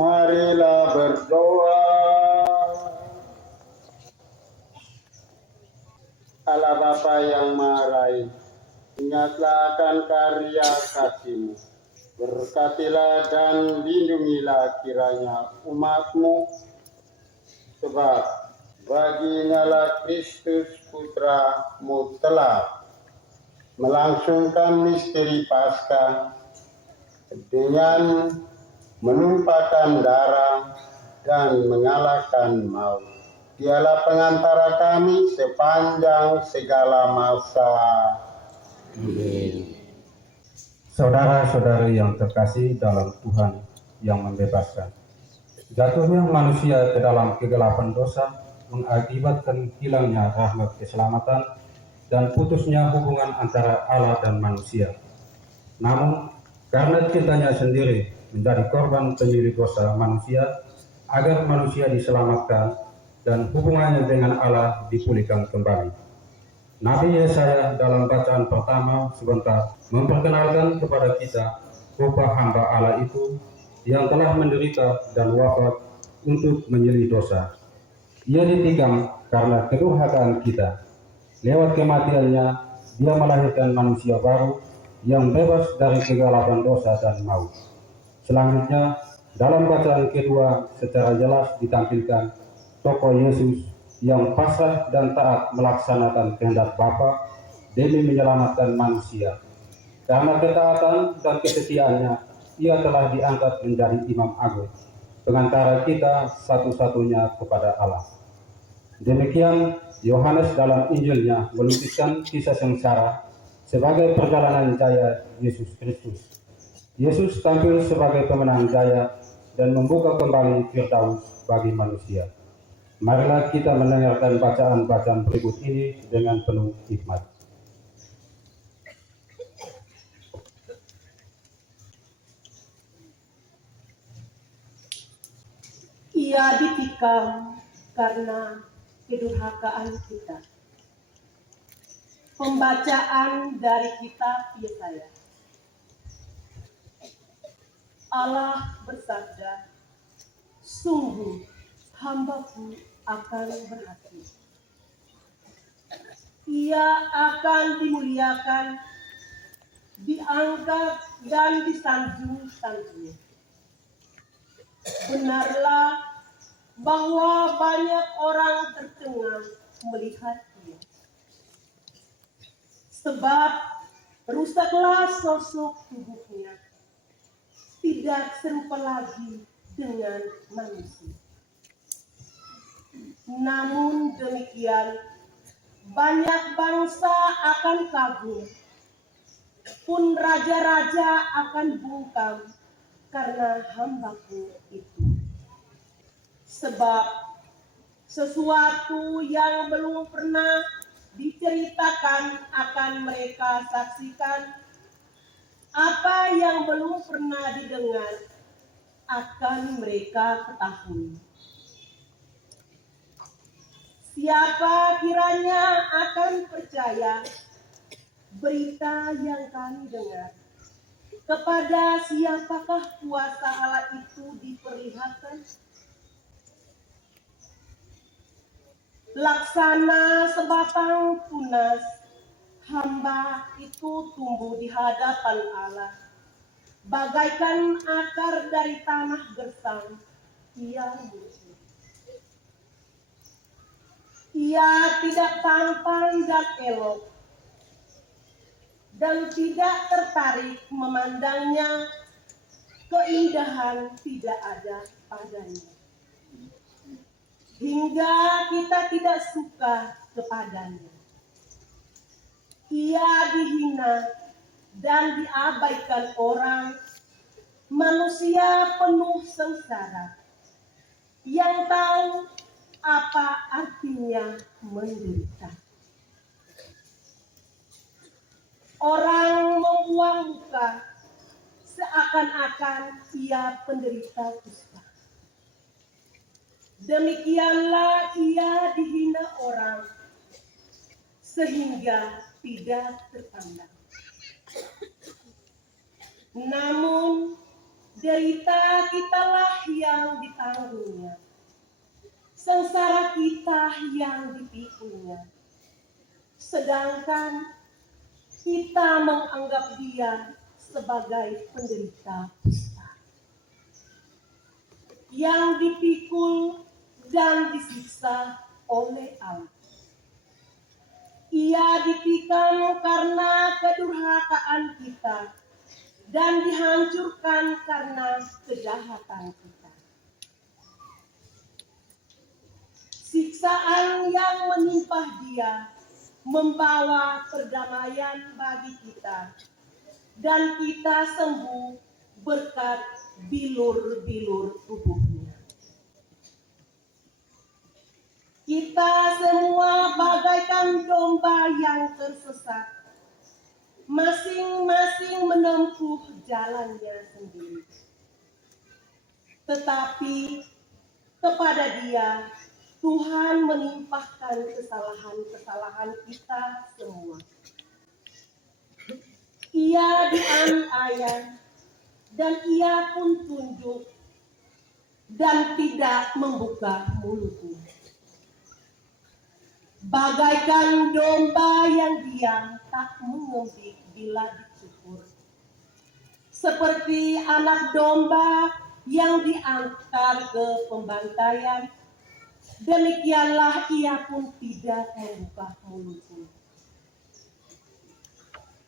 Marilah berdoa. Allah Bapa yang Maha Rai, ingatlah akan karya kasih-Mu. Berkatilah dan lindungilah kiranya umat-Mu, sebab baginya lah Kristus Putra-Mu telah melangsungkan misteri Paskah dengan menumpahkan darah dan mengalahkan maut. Dialah pengantara kami sepanjang segala masa. Amin. Saudara-saudari yang terkasih dalam Tuhan yang membebaskan, jatuhnya manusia ke dalam kegelapan dosa mengakibatkan hilangnya rahmat keselamatan dan putusnya hubungan antara Allah dan manusia. Namun, karena cintanya sendiri menjadi korban penyulit dosa manusia, agar manusia diselamatkan dan hubungannya dengan Allah dipulihkan kembali. Nabi Yesaya dalam bacaan pertama sebentar memperkenalkan kepada kita rupa hamba Allah itu yang telah menderita dan wafat untuk menyelidiki dosa. Ia ditikam karena kedurhakaan kita. Lewat kematiannya, Dia melahirkan manusia baru yang bebas dari kegelapan dosa dan maut. Selanjutnya, dalam bacaan kedua secara jelas ditampilkan tokoh Yesus yang pasrah dan taat melaksanakan kehendak Bapa demi menyelamatkan manusia. Karena ketaatan dan kesetiaannya, ia telah diangkat menjadi Imam Agung, pengantara kita satu-satunya kepada Allah. Demikian Yohanes dalam Injilnya melukiskan kisah sengsara sebagai perjalanan jaya Yesus Kristus. Yesus tampil sebagai pemenang jaya dan membuka kembali Firdaus bagi manusia. Marilah kita mendengarkan bacaan-bacaan berikut ini dengan penuh hikmat. Ia ditikam karena kedurhakaan kita. Pembacaan dari kitab Yesaya. Allah bersabda, sungguh hamba-Ku akan berhati. Ia akan dimuliakan, diangkat dan disanjung-sanjung. Benarlah bahwa banyak orang tercengang melihat Dia. Sebab rusaklah sosok tubuhnya, tidak serupa lagi dengan manusia. Namun demikian, banyak bangsa akan kagum, pun raja-raja akan bungkam karena hamba-Ku itu. Sebab sesuatu yang belum pernah diceritakan akan mereka saksikan, apa yang belum pernah didengar akan mereka ketahui. Siapa kiranya akan percaya berita yang kami dengar? Kepada siapakah kuasa Allah itu diperlihatkan? Laksana sebatang tunas, hamba itu tumbuh di hadapan Allah. Bagaikan akar dari tanah gersang, ia muncul. Ia tidak tampan dan elok, dan tidak tertarik memandangnya, keindahan tidak ada padanya. Hingga kita tidak suka kepadanya. Ia dihina dan diabaikan orang, manusia penuh sengsara, yang tahu apa artinya menderita. Orang membuang muka seakan-akan ia penderita kusta. Demikianlah ia dihina orang sehingga tidak terpandang. Namun Derita kitalah yang ditanggungnya, sengsara kita yang dipikunya. Sedangkan kita menganggap dia sebagai penderita kusta yang dipikul dan disiksa oleh Allah. Ia ditikam karena kedurhakaan kita dan dihancurkan karena kejahatan kita. Siksaan yang menimpa dia membawa perdamaian bagi kita, dan kita sembuh berkat bilur-bilur tubuhnya. Kita semua bagaikan domba yang tersesat, masing-masing menempuh jalannya sendiri. Tetapi kepada Dia Tuhan menimpahkan kesalahan-kesalahan kita semua. Ia dianiaya dan ia pun tunduk dan tidak membuka mulutnya. Bagaikan domba yang diam tak mengembik bila dicukur. Seperti anak domba yang diantar ke pembantaian, demikianlah ia pun tidak membuka mulutnya.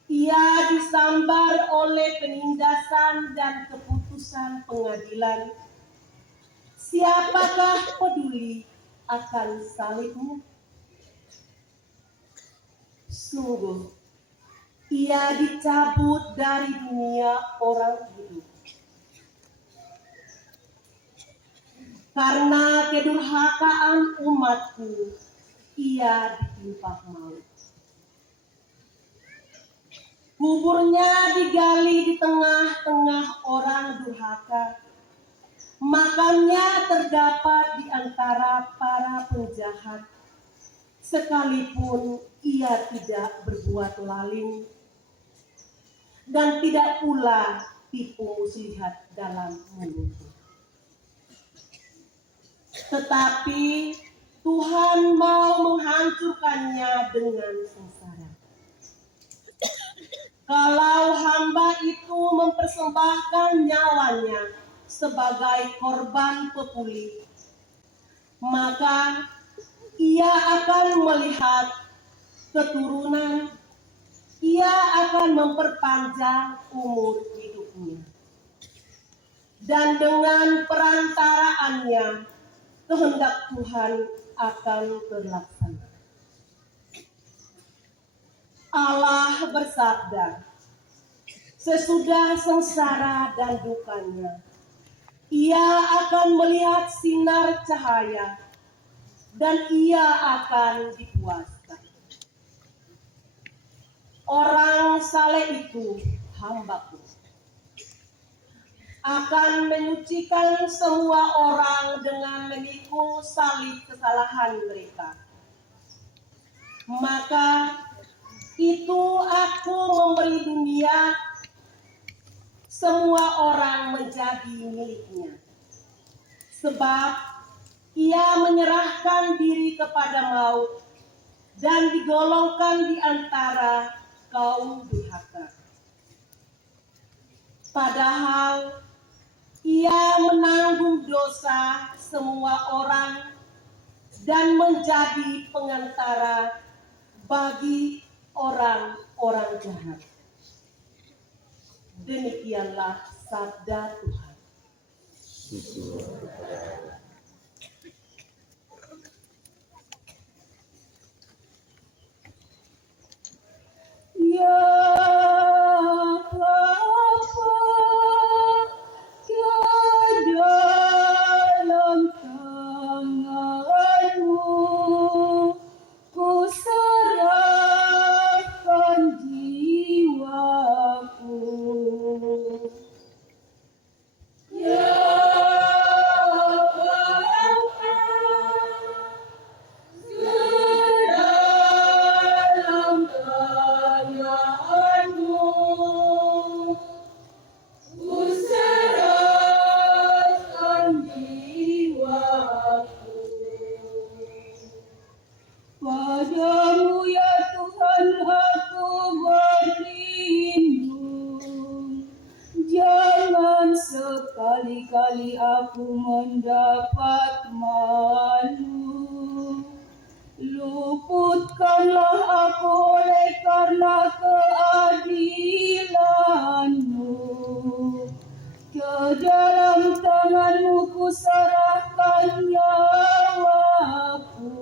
Ia disambar oleh penindasan dan keputusan pengadilan. Siapakah peduli akan salibmu? Sungguh, ia dicabut dari dunia orang hidup. Karena kedurhakaan umatku, ia ditimpa maut. Kuburnya digali di tengah-tengah orang durhaka. Makamnya terdapat di antara para penjahat, sekalipun ia tidak berbuat lalim dan tidak pula tipu muslihat dalam mulutnya. Tetapi Tuhan mau menghancurkannya dengan sengsara. Kalau hamba itu mempersembahkan nyawanya sebagai korban pepuli, maka ia akan melihat keturunan, ia akan memperpanjang umur hidupnya. Dan dengan perantaraannya, kehendak Tuhan akan terlaksana. Allah bersabda, sesudah sengsara dan dukanya, ia akan melihat sinar cahaya dan ia akan dipuaskan. Orang saleh itu hambaku, akan menyucikan semua orang dengan memikul salib kesalahan mereka. Maka itu aku memberi dunia, semua orang menjadi miliknya. Sebab ia menyerahkan diri kepada maut dan digolongkan di antara kaum durhaka. Padahal ia menanggung dosa semua orang dan menjadi pengantara bagi orang-orang jahat. Demikianlah sabda Tuhan. Ya Bapa, dalam tangan-Mu ku serahkan jiwaku. Ya Bapa, dalam tangan-Mu Jangan sekali-kali aku mendapat malu. Luputkanlah aku oleh karena keadilan-Mu. Ke dalam tangan-Mu kuserahkan nyawaku.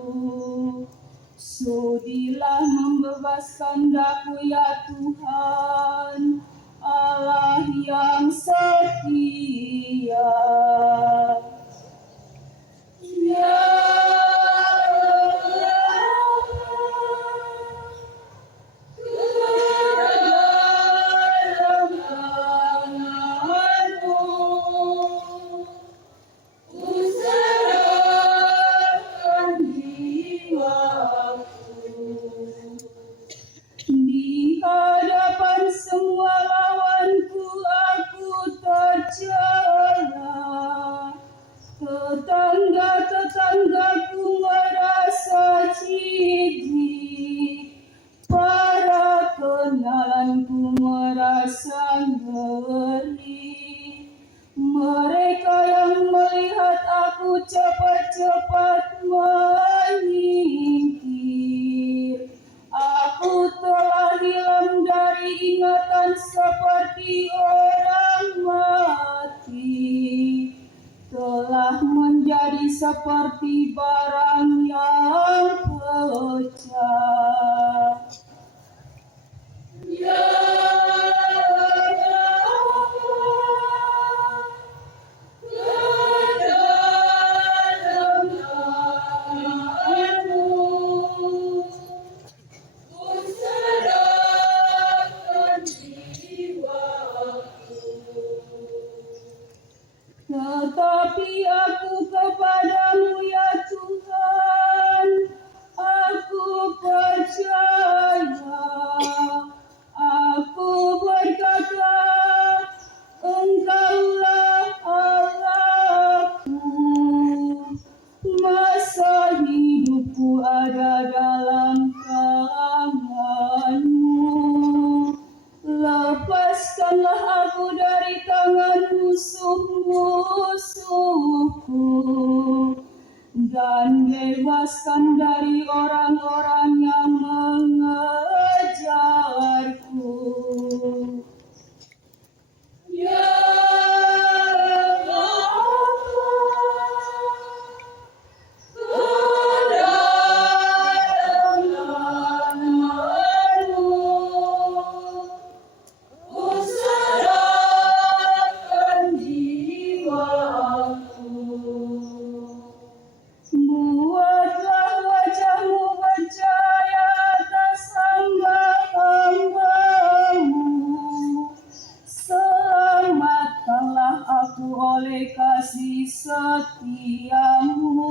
Sudilah membebaskan daku ya Tuhan, Allah yang setia. Ya di hadapan semua lawanku aku tercela. Tetangga-tetanggaku merasa jijik. Para kenalanku merasa ngeri. Mereka yang melihat aku cepat-cepat menyingkir. Aku telah hilang dari ingatan seperti orang mati. Telah menjadi seperti barang yang pecah. Ya tetapi aku kepadamu ya Tuhan, aku percaya. Aku berkata, Engkaulah Allahku. Masa hidupku ada dalam tangan-Mu. Lepaskanlah aku dari tangan musuh-musuhku dan bebaskan dari orang-orang yang mengejarku. Ya buatlah wajah-Mu bercahaya atas hamba-Hamba-Mu. Selamatkanlah aku oleh kasih setia-Mu.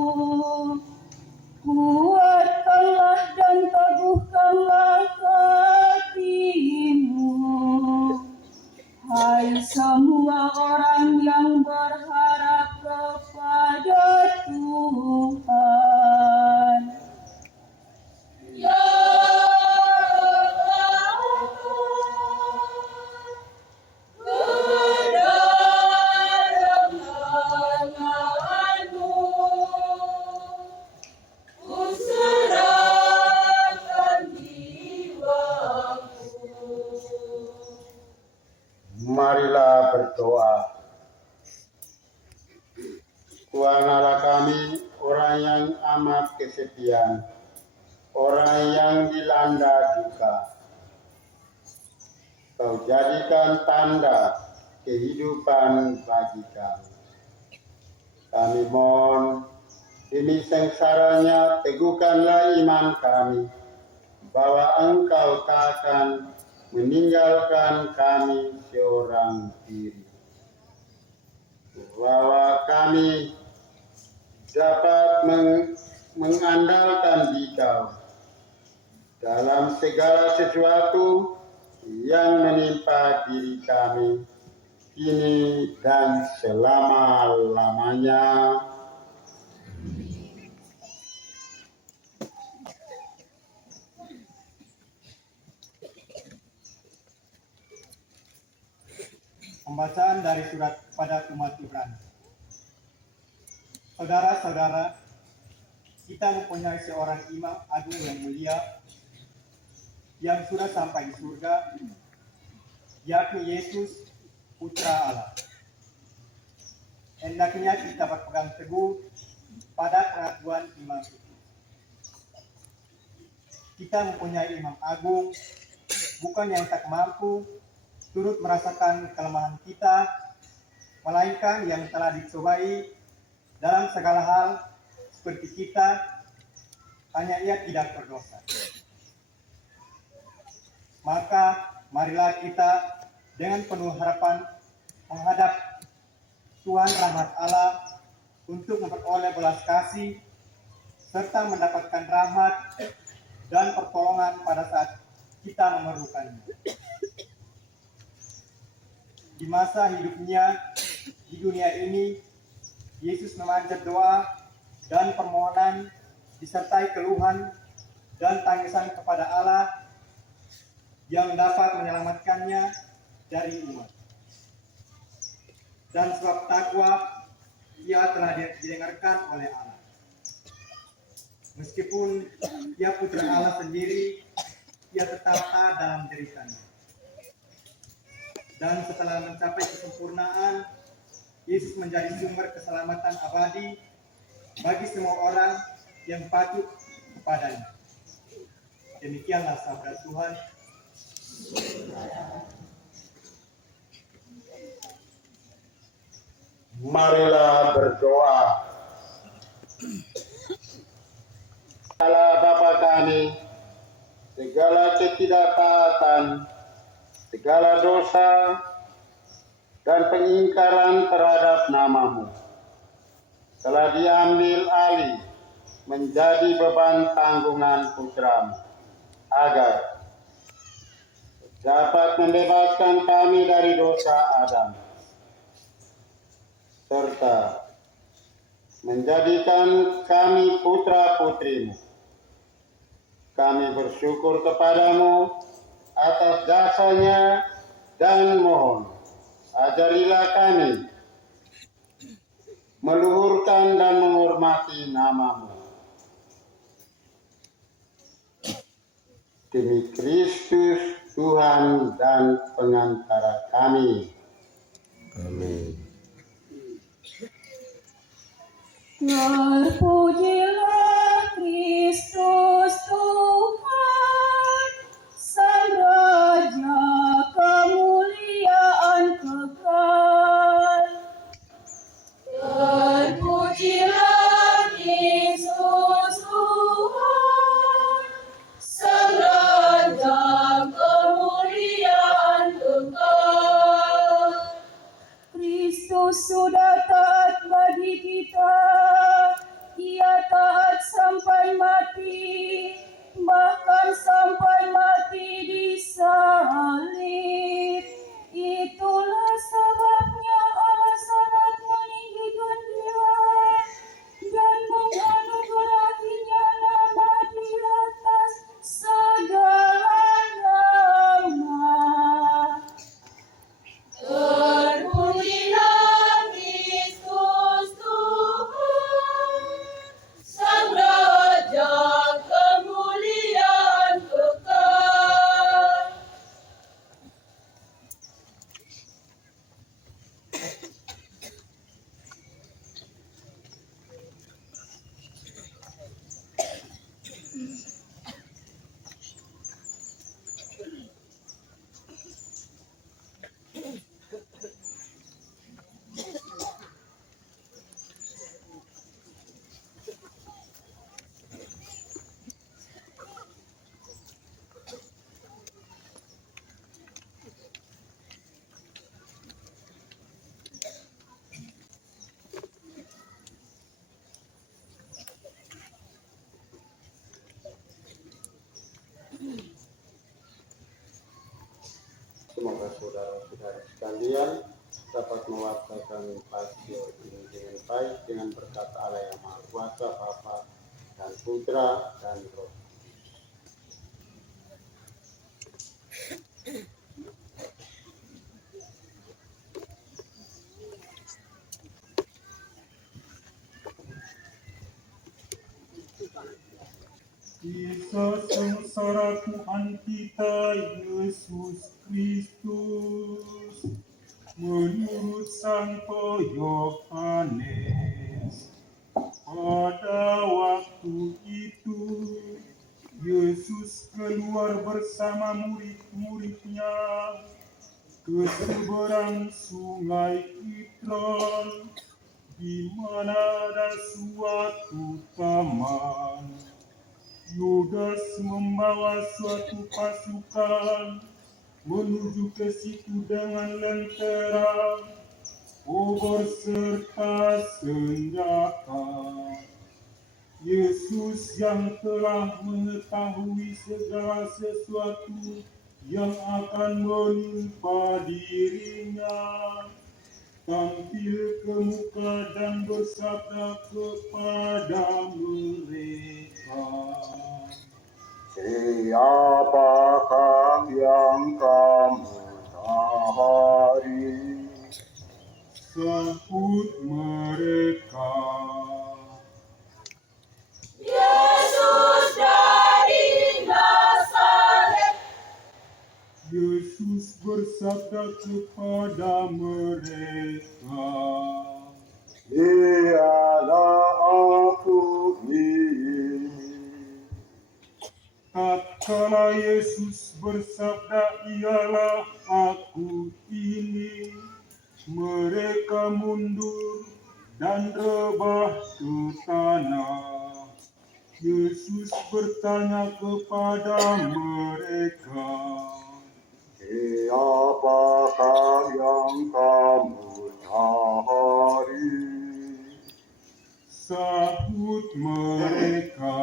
Kuatkanlah dan teguhkanlah hatimu. Hai semua orang yang berharap kepada Tuhan. Ya Marilah berdoa. Tuhan Allah kami, orang yang amat kesepian, orang yang dilanda duka. Kau jadikan tanda kehidupan bagi kami. Kami mohon, demi sengsaranya teguhkanlah iman kami, bahwa Engkau tak akan meninggalkan kami seorang diri. Bahwa kami dapat mengandalkan Dikau dalam segala sesuatu yang menimpa diri kami kini dan selama-lamanya. Pembacaan dari surat kepada umat Ibrani. Saudara-saudara, kita mempunyai seorang imam agung yang mulia yang sudah sampai di surga, yakni Yesus, Putra Allah. Hendaknya kita berpegang teguh pada pengakuan imam itu. Kita mempunyai imam agung, bukan yang tak mampu turut merasakan kelemahan kita, melainkan yang telah dicobai dalam segala hal seperti kita, hanya ia tidak berdosa. Maka marilah kita dengan penuh harapan menghadap Tuhan rahmat Allah untuk memperoleh belas kasih serta mendapatkan rahmat dan pertolongan pada saat kita memerlukannya. Di masa hidupnya di dunia ini, Yesus memanjat doa dan permohonan disertai keluhan dan tangisan kepada Allah yang dapat menyelamatkannya dari umat. Dan sebab takwa, ia telah didengarkan oleh Allah. Meskipun ia putra Allah sendiri, ia tetap taat dalam deritanya. Dan setelah mencapai kesempurnaan, Yesus menjadi sumber keselamatan abadi bagi semua orang yang patuh kepadanya. Demikianlah sabda Tuhan. Marilah berdoa. Allah Bapa kami, segala ketidaktaatan, segala dosa, dan pengingkaran terhadap nama-Mu telah diambil alih menjadi beban tanggungan putra-Mu, agar dapat membebaskan kami dari dosa Adam, serta menjadikan kami putra-putri-Mu. Kami bersyukur kepadamu atas jasanya dan mohon ajarilah kami meluhurkan dan menghormati nama-Mu. Demi Kristus Tuhan dan pengantara kami. Amin. Terpujilah Kristus Tuhan, Sang Raja kemuliaan kekal. Terpujilah Kristus Tuhan, Sang Raja kemuliaan kekal. Kristus sudah taat bagi kita, ia taat sampai mati, bahkan sampai mati di salib. Itulah sebabnya Allah sangat meninggikan dia dan menganugerahinya nama di atas segala nama. Terpujilah Kristus Tuhan, Sang Raja kemuliaan kekal. Semoga saudara-saudara sekalian dapat mewartakan pasio ini dengan baik dengan berkat Allah yang Maha Kuasa, Bapa dan Putra dan Roh. Kisah sengsara Tuhan kita Yesus Kristus menurut Santo Yohanes. Pada waktu itu Yesus keluar bersama murid-muridnya ke seberang sungai Kidron, di mana ada suatu taman. Yudas membawa suatu pasukan menuju ke situ dengan lentera, obor serta senjata. Yesus yang telah mengetahui segala sesuatu yang akan menimpa dirinya, tampil ke muka dan bersabda kepada mereka, Siapakah yang kamu cari? sahut mereka, Yesus dari Nazaret. Yesus bersabda kepada mereka, Dialah aku ini. tatkala Yesus bersabda ialah aku ini, mereka mundur dan rebah ke tanah. Yesus bertanya kepada mereka, Siapakah yang kamu cari? sahut mereka,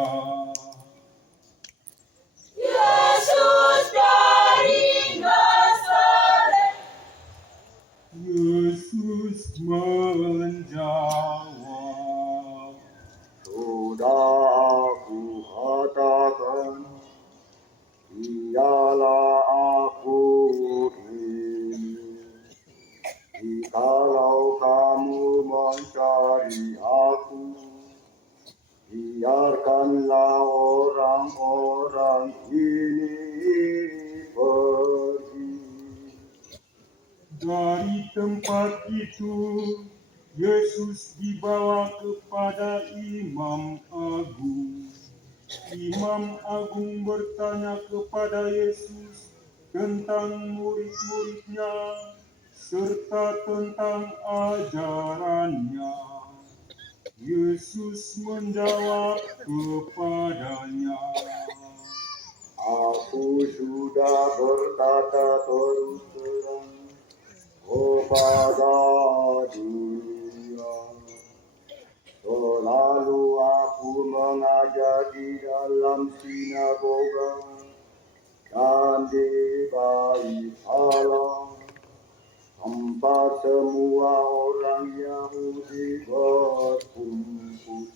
Yesus dari Nazaret. Yesus menjawab, Sudah aku katakan, dialah aku ini. Jikalau kamu mencari aku, biarkanlah orang-orang ini pergi. Dari tempat itu, Yesus dibawa kepada Imam Agung. Imam Agung bertanya kepada Yesus tentang murid-muridnya serta tentang ajarannya. Yesus menjawab kepadanya, Aku sudah berkata terus terang kepada dunia. Selalu aku mengajar di dalam sinagoga dan di bait Allah, tempat semua orang Yahudi berkumpul.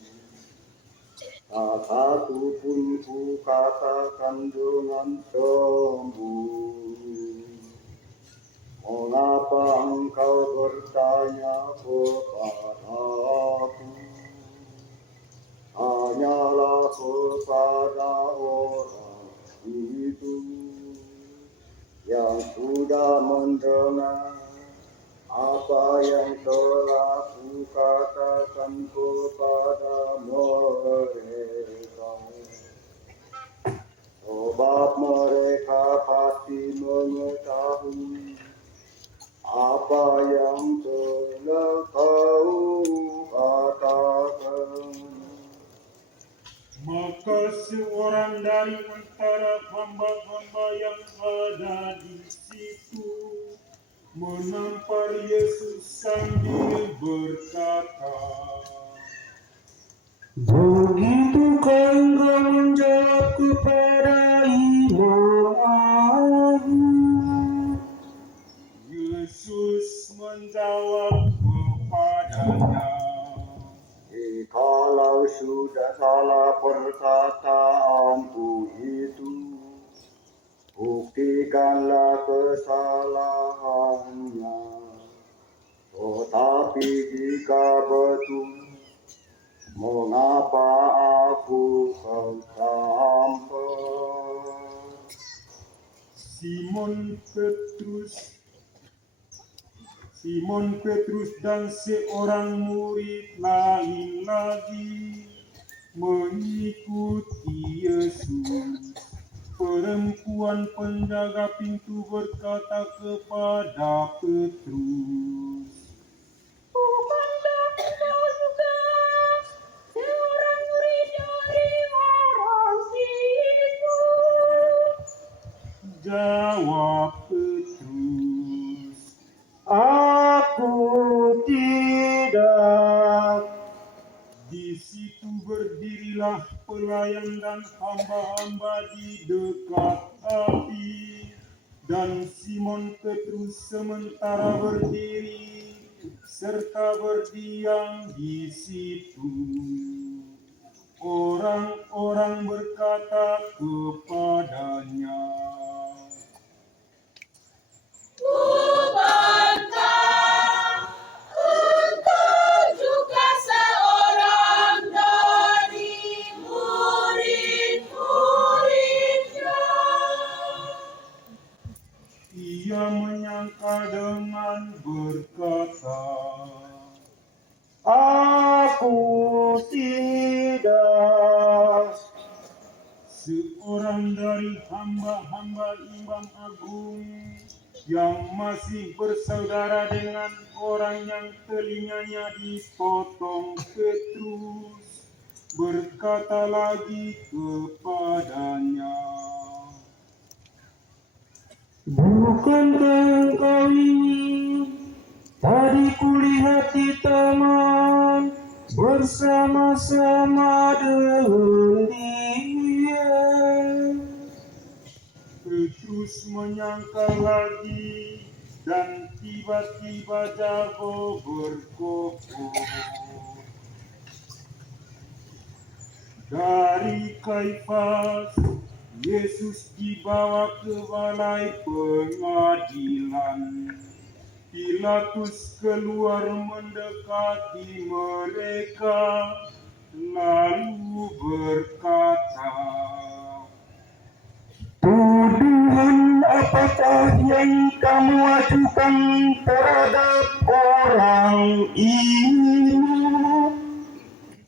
Tak satu pun ku katakan dengan sembunyi. Mengapa engkau bertanya kepadaku? Tanyalah kepada orang itu yang sudah mendengar apa yang telah kukatakan kepada mereka. Sebab mereka pasti mengetahui apa yang telah kau katakan. maka seorang dari antara hamba-hamba yang ada di situ menampar Yesus sambil berkata, Begitukah engkau menjawab kepada Imam Agung? Yesus menjawab kepadanya, Jikalau sudah salah perkataanku itu, buktikanlah kesalahannya. Tetapi jika betul, mengapa aku kau Simon Petrus dan seorang murid lain lagi mengikuti Yesus. Perempuan penjaga pintu berkata kepada Petrus, Bukankah engkau juga seorang murid dari orang itu? jawab Petrus, Aku tidak. di situ berdirilah pelayan dan hamba-hamba di dekat api, dan Simon Petrus sementara berdiri serta berdiam di situ. Orang-orang berkata kepadanya, Bukankah engkau juga seorang dari murid-muridnya? ia menyangka dengan berkata, Aku tidak. seorang dari hamba-hamba imam agung yang masih bersaudara dengan orang yang telinganya dipotong Petrus berkata lagi kepadanya, Bukankah engkau ini tadi kulihat di taman bersama-sama dengan dia? Petrus menyangka lagi dan tiba-tiba jago berkokok. Dari Kaifas, Yesus dibawa ke balai pengadilan. Pilatus keluar mendekati mereka, lalu berkata, Tuduhan apakah yang kamu ajukan terhadap orang ini?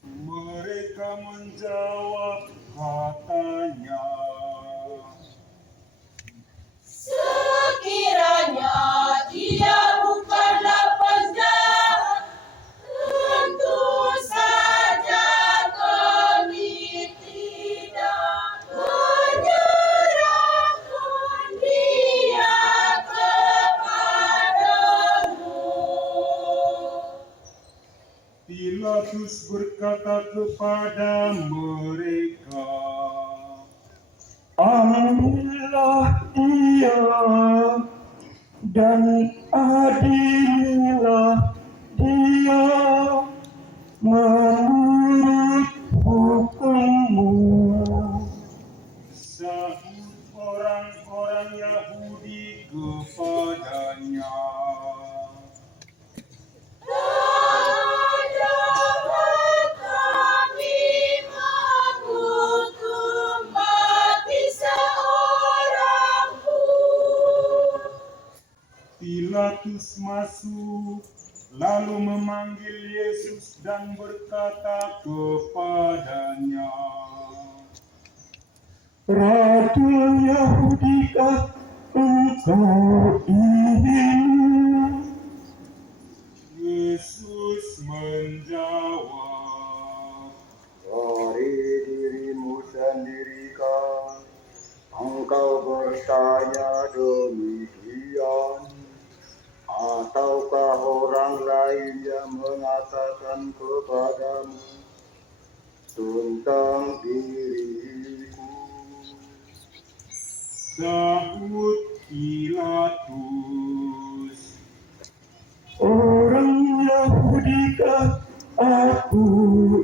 mereka menjawab katanya, Sekiranya dia bukanlah penjahat, tentu saja kami tidak menyerahkan dia kepadamu. Pilatus berkata kepada mereka, Ambillah dia dan adililah dia menurut hukummu. sahut orang-orang Yahudi kepadanya, Dapat kami menghukum mati seorang pun? Pilatus masuk, lalu memanggil Yesus dan berkata kepadanya, Ratu Yahudikah engkau ini? Yesus menjawab, Dari dirimu sendiri kan engkau bertanya demikian, ataukah orang lain yang mengatakan kepadamu tentang diriku? sahut Pilatus, Orang Yahudikah aku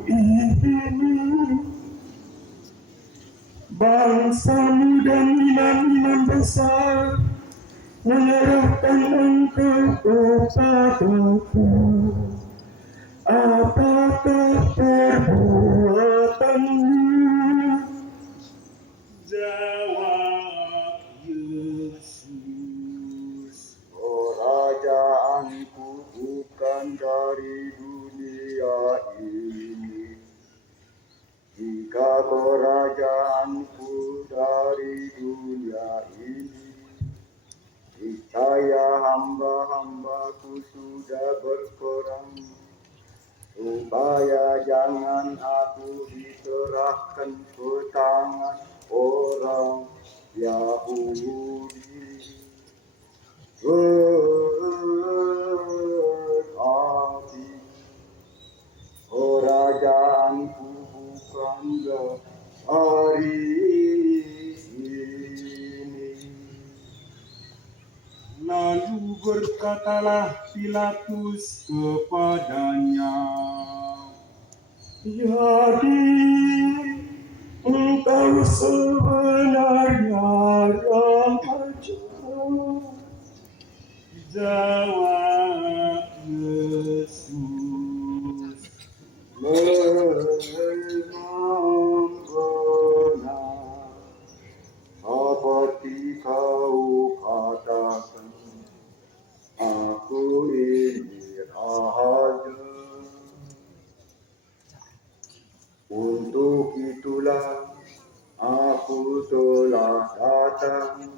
ini? Bangsamu dan imam-imam besar menyerahkan engkau kepadaku. Apakah perbuatanmu? jawab Yesus, bukan dari dunia ini. Jika kerajaanku dari dunia ini, niscaya hamba-hambaku sudah berperang, supaya jangan aku diserahkan ke tangan orang Yahudi. Tetapi kerajaanku bukan dari ini. Lalu berkatalah Pilatus kepadanya, Jadi engkau sebenarnya raja. jawab Yesus, Memang benar seperti kau katakan, aku ini raja. Untuk itulah aku telah datang,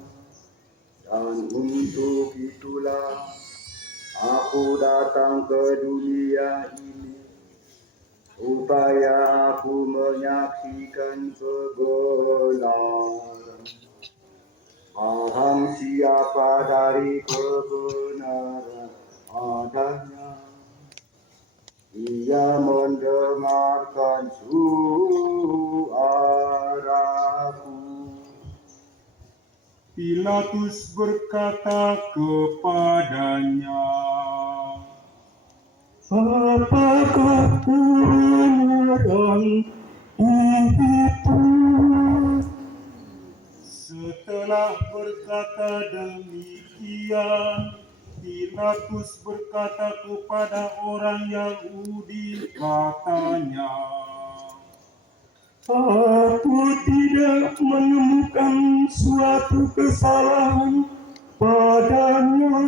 dan untuk itulah aku datang ke dunia ini, supaya aku menyaksikan kebenaran. Barang siapa dari kebenaran adanya, ia mendengarkan suaraku. Pilatus berkata kepadanya, Apakah kebenaran itu? setelah berkata demikian, Pilatus berkata kepada orang Yahudi, katanya, Aku tidak menemukan suatu kesalahan padanya,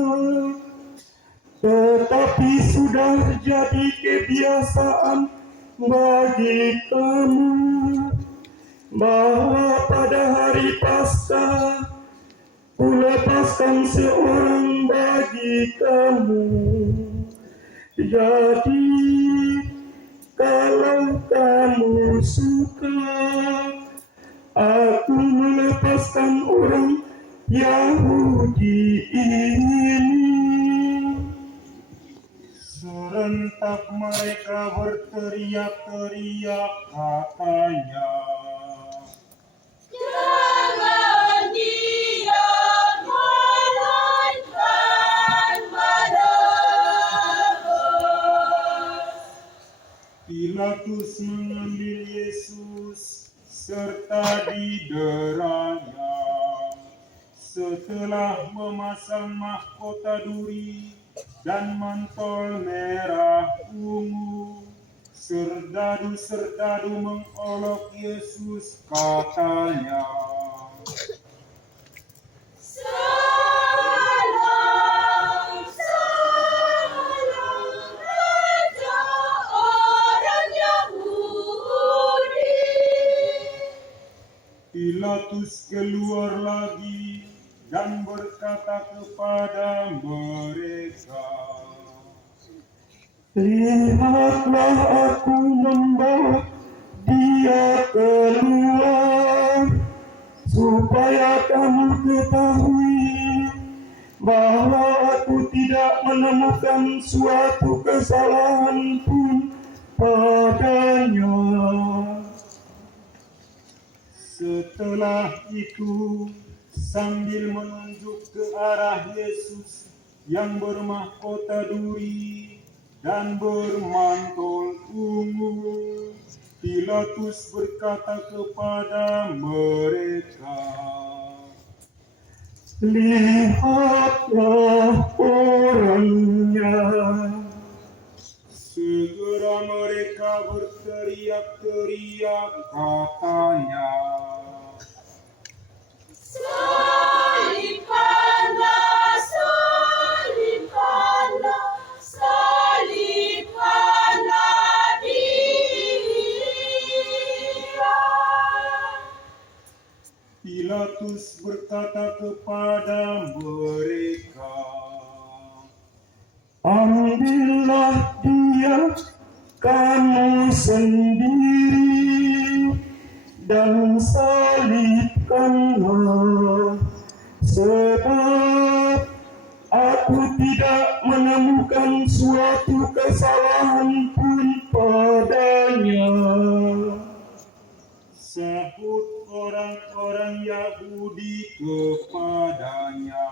tetapi sudah jadi kebiasaan bagi kamu bahwa pada hari Paskah kulepaskan seorang bagi kamu. Jadi kalau kamu suka, aku melepaskan orang Yahudi ini. serentak mereka berteriak-teriak, katanya, Jangan dia menaikkan Barabas. Pilatus mengambil Yesus serta dideranya. Setelah memasang mahkota duri dan mantol merah ungu, serdadu-serdadu mengolok Yesus, katanya, Salam, salam, Raja orang Yahudi. Pilatus keluar lagi dan berkata kepada mereka, Lihatlah aku membawa dia keluar, supaya kamu ketahui bahwa aku tidak menemukan suatu kesalahan pun padanya. Setelah itu, sambil menunjuk ke arah Yesus yang bermahkota duri dan bermantul ungu, Pilatus berkata kepada mereka, Lihatlah orangnya. segera mereka berteriak-teriak, katanya, Salibkanlah, salibkanlah, salibkanlah. ambillah dia kamu sendiri dan salibkanlah, sebab aku tidak menemukan suatu kesalahan pun padanya. Sahut orang-orang Yahudi kepadanya,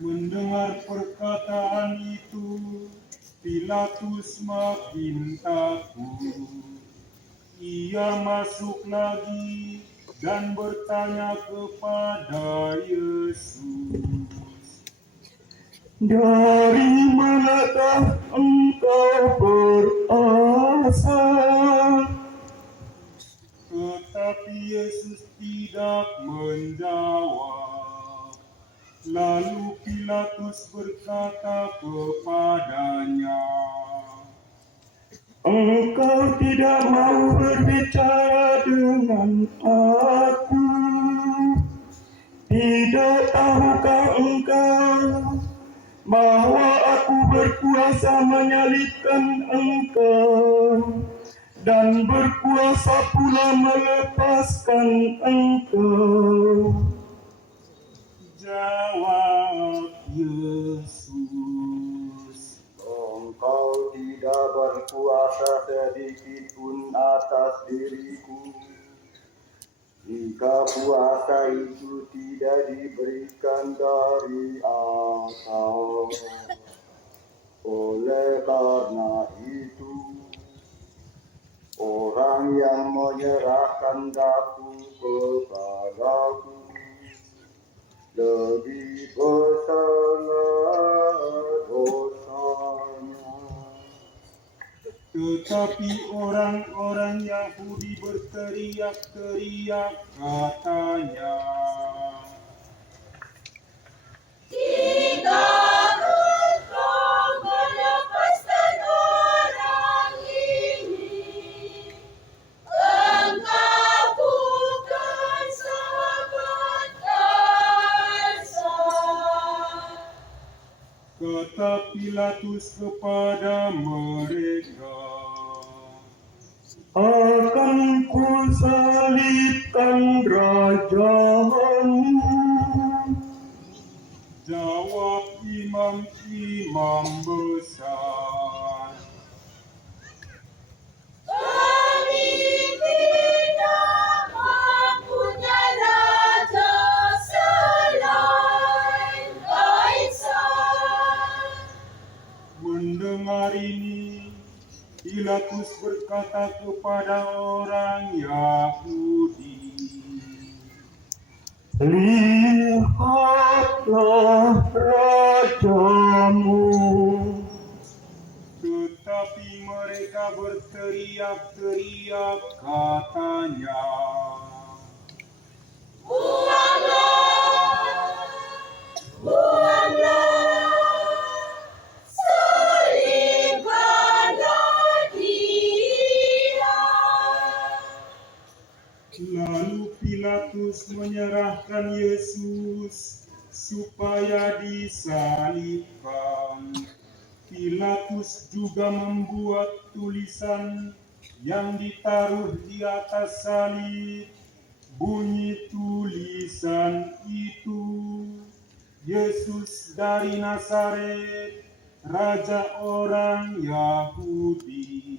mendengar perkataan itu, Pilatus makin takut. Ia masuk lagi dan bertanya kepada Yesus, "Dari manakah engkau berasal?" Tetapi Yesus tidak menjawab. Lalu Pilatus berkata kepadanya, "Engkau tidak mau berbicara dengan aku? Tidak tahukah engkau bahwa aku berkuasa menyalibkan engkau dan berkuasa pula melepaskan engkau?" Jawab Yesus, Engkau tidak berkuasa sedikit pun atas diriku, jika kuasa itu tidak diberikan dari atas. Oleh karena itu, orang yang menyerahkan daku kepadaku lebih besar dosanya. tetapi orang-orang Yahudi berteriak-teriak katanya, kata Pilatus kepada mereka, Akan kusalibkan rajamu. jawab imam-imam besar, mendengar ini, Pilatus berkata kepada orang Yahudi, Lihatlah rajamu. tetapi mereka berteriak-teriak katanya, Lalu Pilatus menyerahkan Yesus supaya disalibkan. Pilatus juga membuat tulisan yang ditaruh di atas salib. Bunyi tulisan itu, Yesus dari Nazaret, Raja orang Yahudi.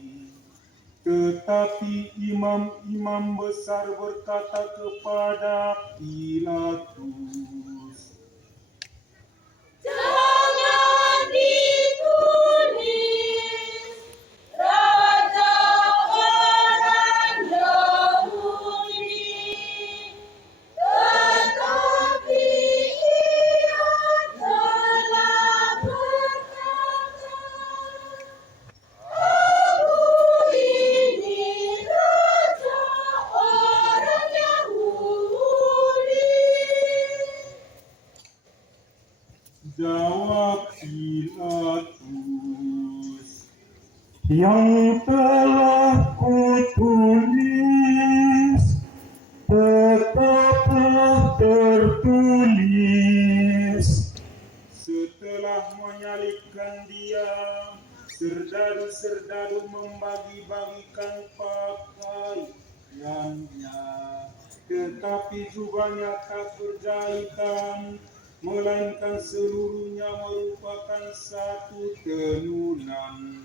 Tetapi imam-imam besar berkata kepada Pilatus, "Jangan ditulis Raja orang Yahudi." yang telah kutulis tetaplah tertulis. Setelah menyalibkan dia, serdadu-serdadu membagi-bagikan pakaiannya, tetapi jubahnya tak berjahitan, melainkan seluruhnya merupakan satu tenunan.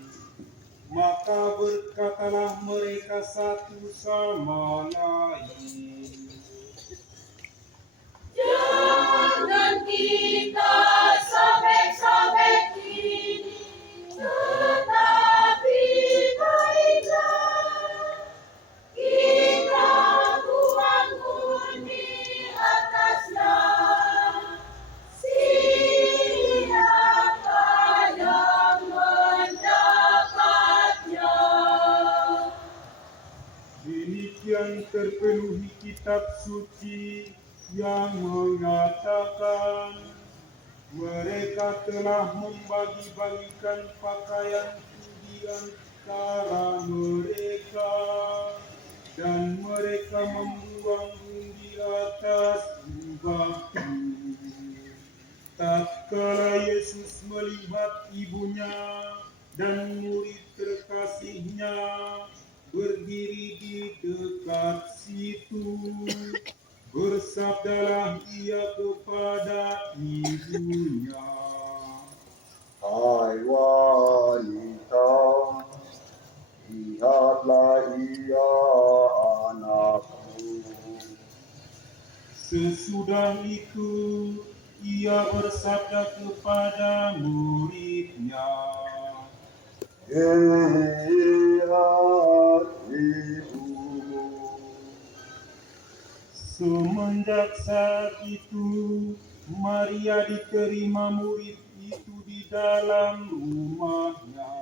Maka berkatalah mereka satu sama lain, jangan kita sobek-sobek ini, tetapi baiklah kita bangun di atasnya. Siapa yang mendapatnya? demikian terpenuhi kitab suci yang mengatakan, mereka telah membagi-bagikan pakaian di antara mereka, dan mereka membuang di atas batu. Tatkala Yesus melihat ibunya dan murid terkasihnya berdiri di dekat situ, bersabdalah ia kepada ibunya, Hai wanita, lihatlah ia anakmu. sesudah itu ia bersabda kepada muridnya, Lihat ibumu. semenjak saat itu Maria diterima murid itu di dalam rumahnya.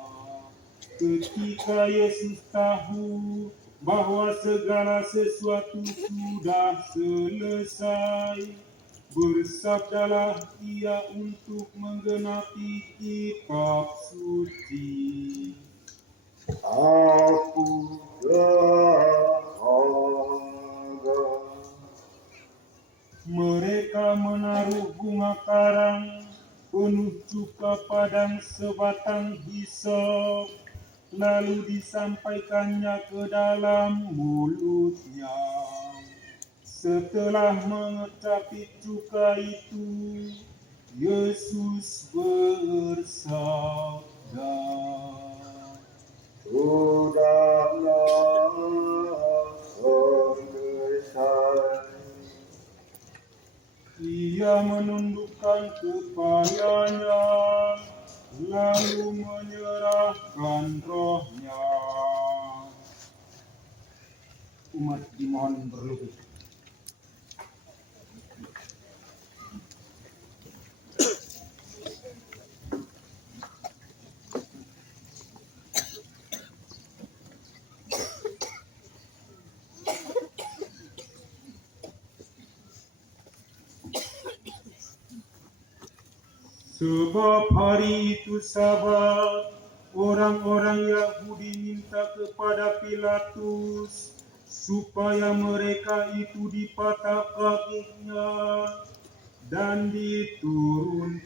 Ketika Yesus tahu bahwa segala sesuatu sudah selesai, bersabdalah ia untuk menggenapi kitab suci, Aku dahaga. mereka menaruh bunga karang penuh cuka padang sebatang hisop, lalu disampaikannya ke dalam mulutnya. Setelah mengecapi cuka itu, Yesus bersabda, Sudahlah selesai. Ia menundukkan kepalanya, lalu menyerahkan rohnya. Umat dimohon berlutut. Sebab hari itu Sabat, orang-orang Yahudi minta kepada Pilatus supaya mereka itu dipatah kakinya dan diturunkan.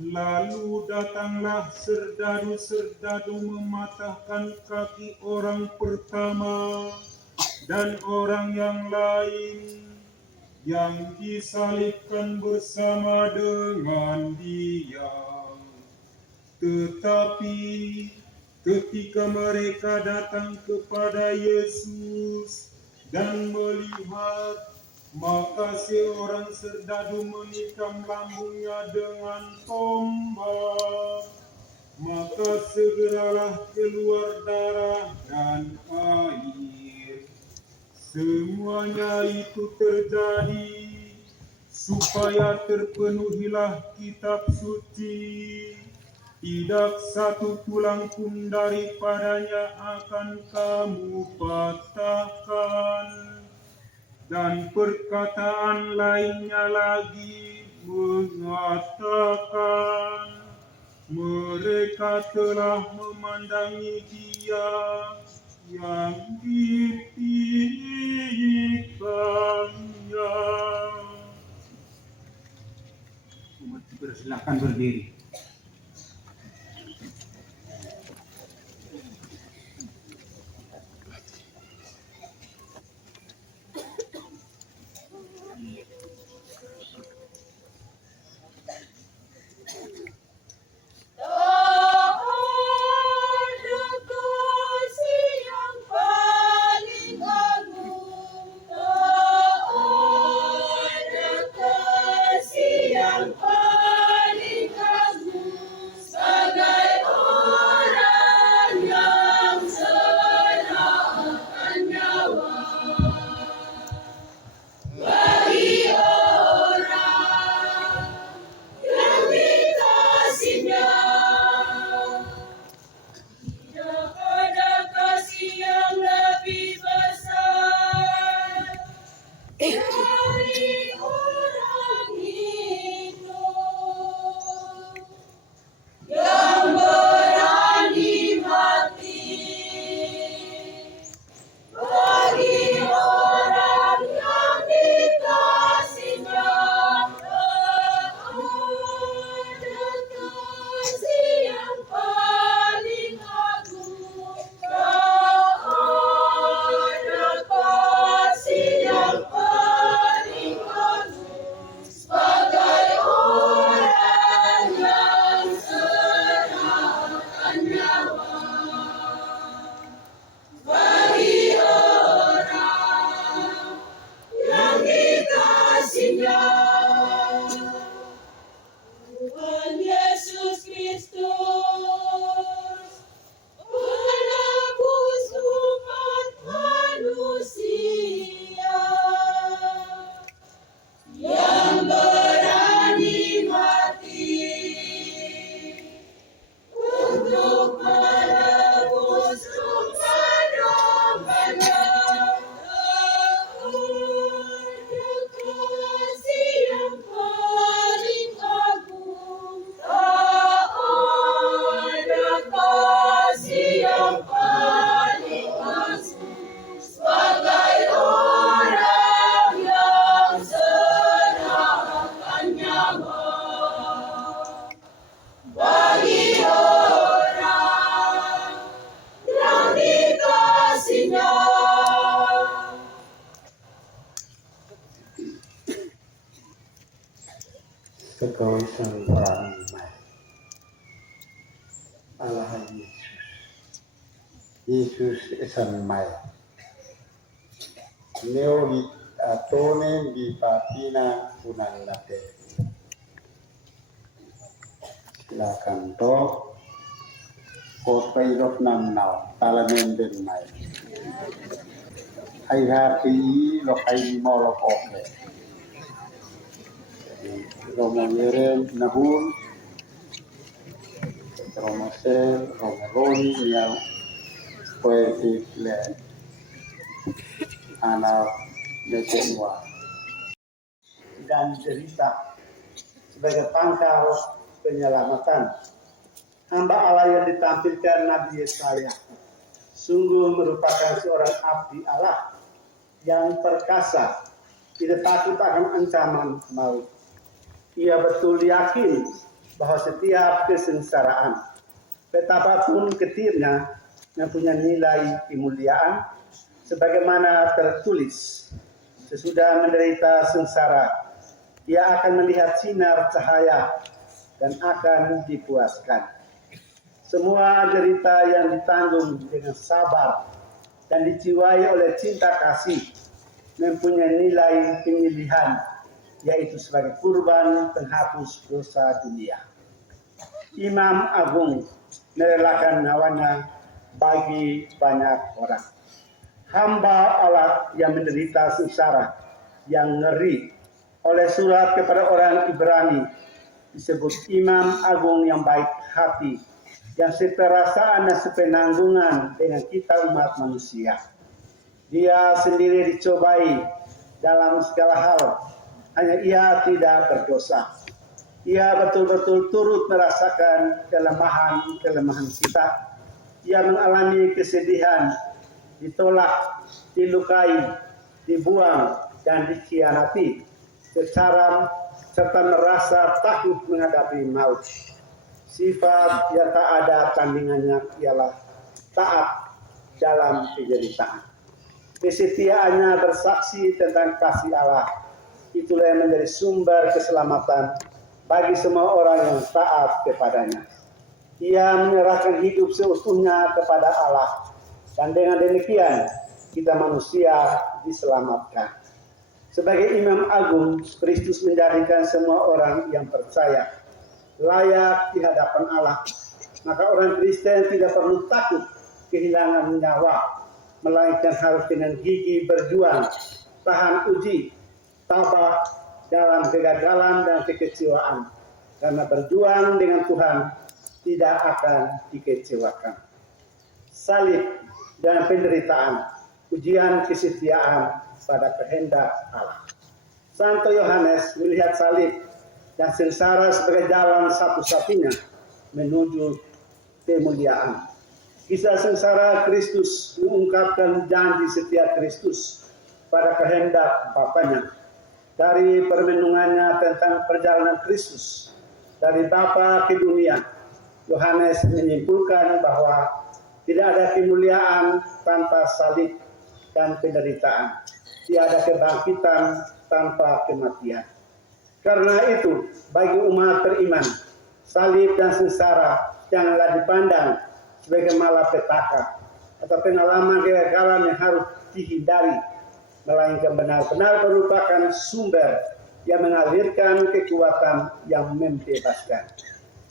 Lalu datanglah serdadu-serdadu mematahkan kaki orang pertama dan orang yang lain yang disalibkan bersama dengan dia. Tetapi ketika mereka datang kepada Yesus dan melihat, maka seorang serdadu menikam lambungnya dengan tombak. Maka segeralah keluar darah dan air. Semuanya itu terjadi supaya terpenuhilah kitab suci. Tidak satu tulang pun daripadanya akan kamu patahkan. Dan perkataan lainnya lagi mengatakan, Mereka telah memandangi Dia yang dipilihkannya. Umat silakan berdiri. Tuhan Yesus Kristus, penebus umat manusia, yang berani mati untuk menebus umat dombanya. Kekawisan paramimay. Allah Yesus. Yesus isan may. Neo di atone di patina kunang nate. Silakan to. Kota irok namnaw. Talamen den may. Hai hati lokai molok oke. Romo Yerem Nahun, Romo Sel, Romo Roni yang poetik le anak Nesenwa dan cerita sebagai pangkal penyelamatan. Hamba Allah yang ditampilkan Nabi Yesaya sungguh merupakan seorang abdi Allah yang perkasa, tidak takut akan ancaman maut. Ia betul yakin bahwa setiap kesengsaraan, betapapun ketirnya, mempunyai nilai kemuliaan, sebagaimana tertulis, sesudah menderita sengsara, ia akan melihat sinar cahaya dan akan dipuaskan. Semua derita yang ditanggung dengan sabar dan dijiwai oleh cinta kasih, mempunyai nilai penyilihan, yaitu sebagai kurban penghapus dosa dunia. Imam Agung merelakan nyawanya bagi banyak orang. Hamba Allah yang menderita sengsara, yang ngeri. Oleh surat kepada orang Ibrani disebut Imam Agung yang baik hati, yang seperasaan dan sepenanggungan dengan kita umat manusia. Dia sendiri dicobai dalam segala hal, hanya ia tidak berdosa. Ia betul-betul turut merasakan kelemahan kita. Ia mengalami kesedihan, ditolak, dilukai, dibuang, dan dikhianati, serta merasa takut menghadapi maut. Sifat yang tak ada tandingannya ialah taat dalam penderitaan. Kesetiaannya bersaksi tentang kasih Allah. Itulah yang menjadi sumber keselamatan bagi semua orang yang taat kepadanya. Ia menyerahkan hidup seutuhnya kepada Allah, dan dengan demikian kita manusia diselamatkan. Sebagai Imam Agung, Kristus menjadikan semua orang yang percaya layak di hadapan Allah. Maka orang Kristen tidak perlu takut kehilangan nyawa, melainkan harus dengan gigih berjuang, tahan uji, tabah dalam kegagalan dan kekecewaan. Karena berjuang dengan Tuhan tidak akan dikecewakan. Salib dan penderitaan, ujian kesetiaan pada kehendak Allah. Santo Yohanes melihat salib dan sengsara sebagai jalan satu-satunya menuju kemuliaan. Kisah sengsara Kristus mengungkapkan janji setia Kristus pada kehendak Bapanya. Dari permenungannya tentang perjalanan Kristus dari Bapa ke dunia, Yohanes menyimpulkan bahwa tidak ada kemuliaan tanpa salib dan penderitaan. Tidak ada kebangkitan tanpa kematian. Karena itu, bagi umat beriman, salib dan sengsara janganlah dipandang sebagai malapetaka atau pengalaman kegagalan yang harus dihindari, melainkan benar-benar merupakan sumber yang mengalirkan kekuatan yang membebaskan.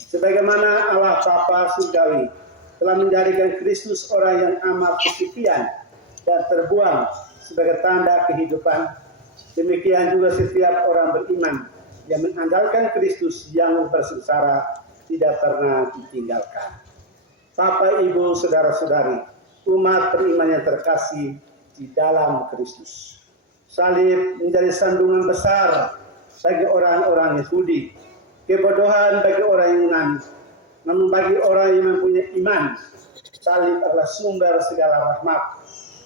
Sebagaimana Allah Bapa Surgawi telah menjadikan Kristus orang yang amat kesepian dan terbuang sebagai tanda kehidupan, demikian juga setiap orang beriman yang mengandalkan Kristus yang bersengsara tidak pernah ditinggalkan. Bapak, Ibu, saudara-saudari, umat beriman yang terkasih di dalam Kristus. Salib menjadi sandungan besar bagi orang-orang Yahudi, kebodohan bagi orang Yunani. Namun bagi orang yang mempunyai iman, salib adalah sumber segala rahmat.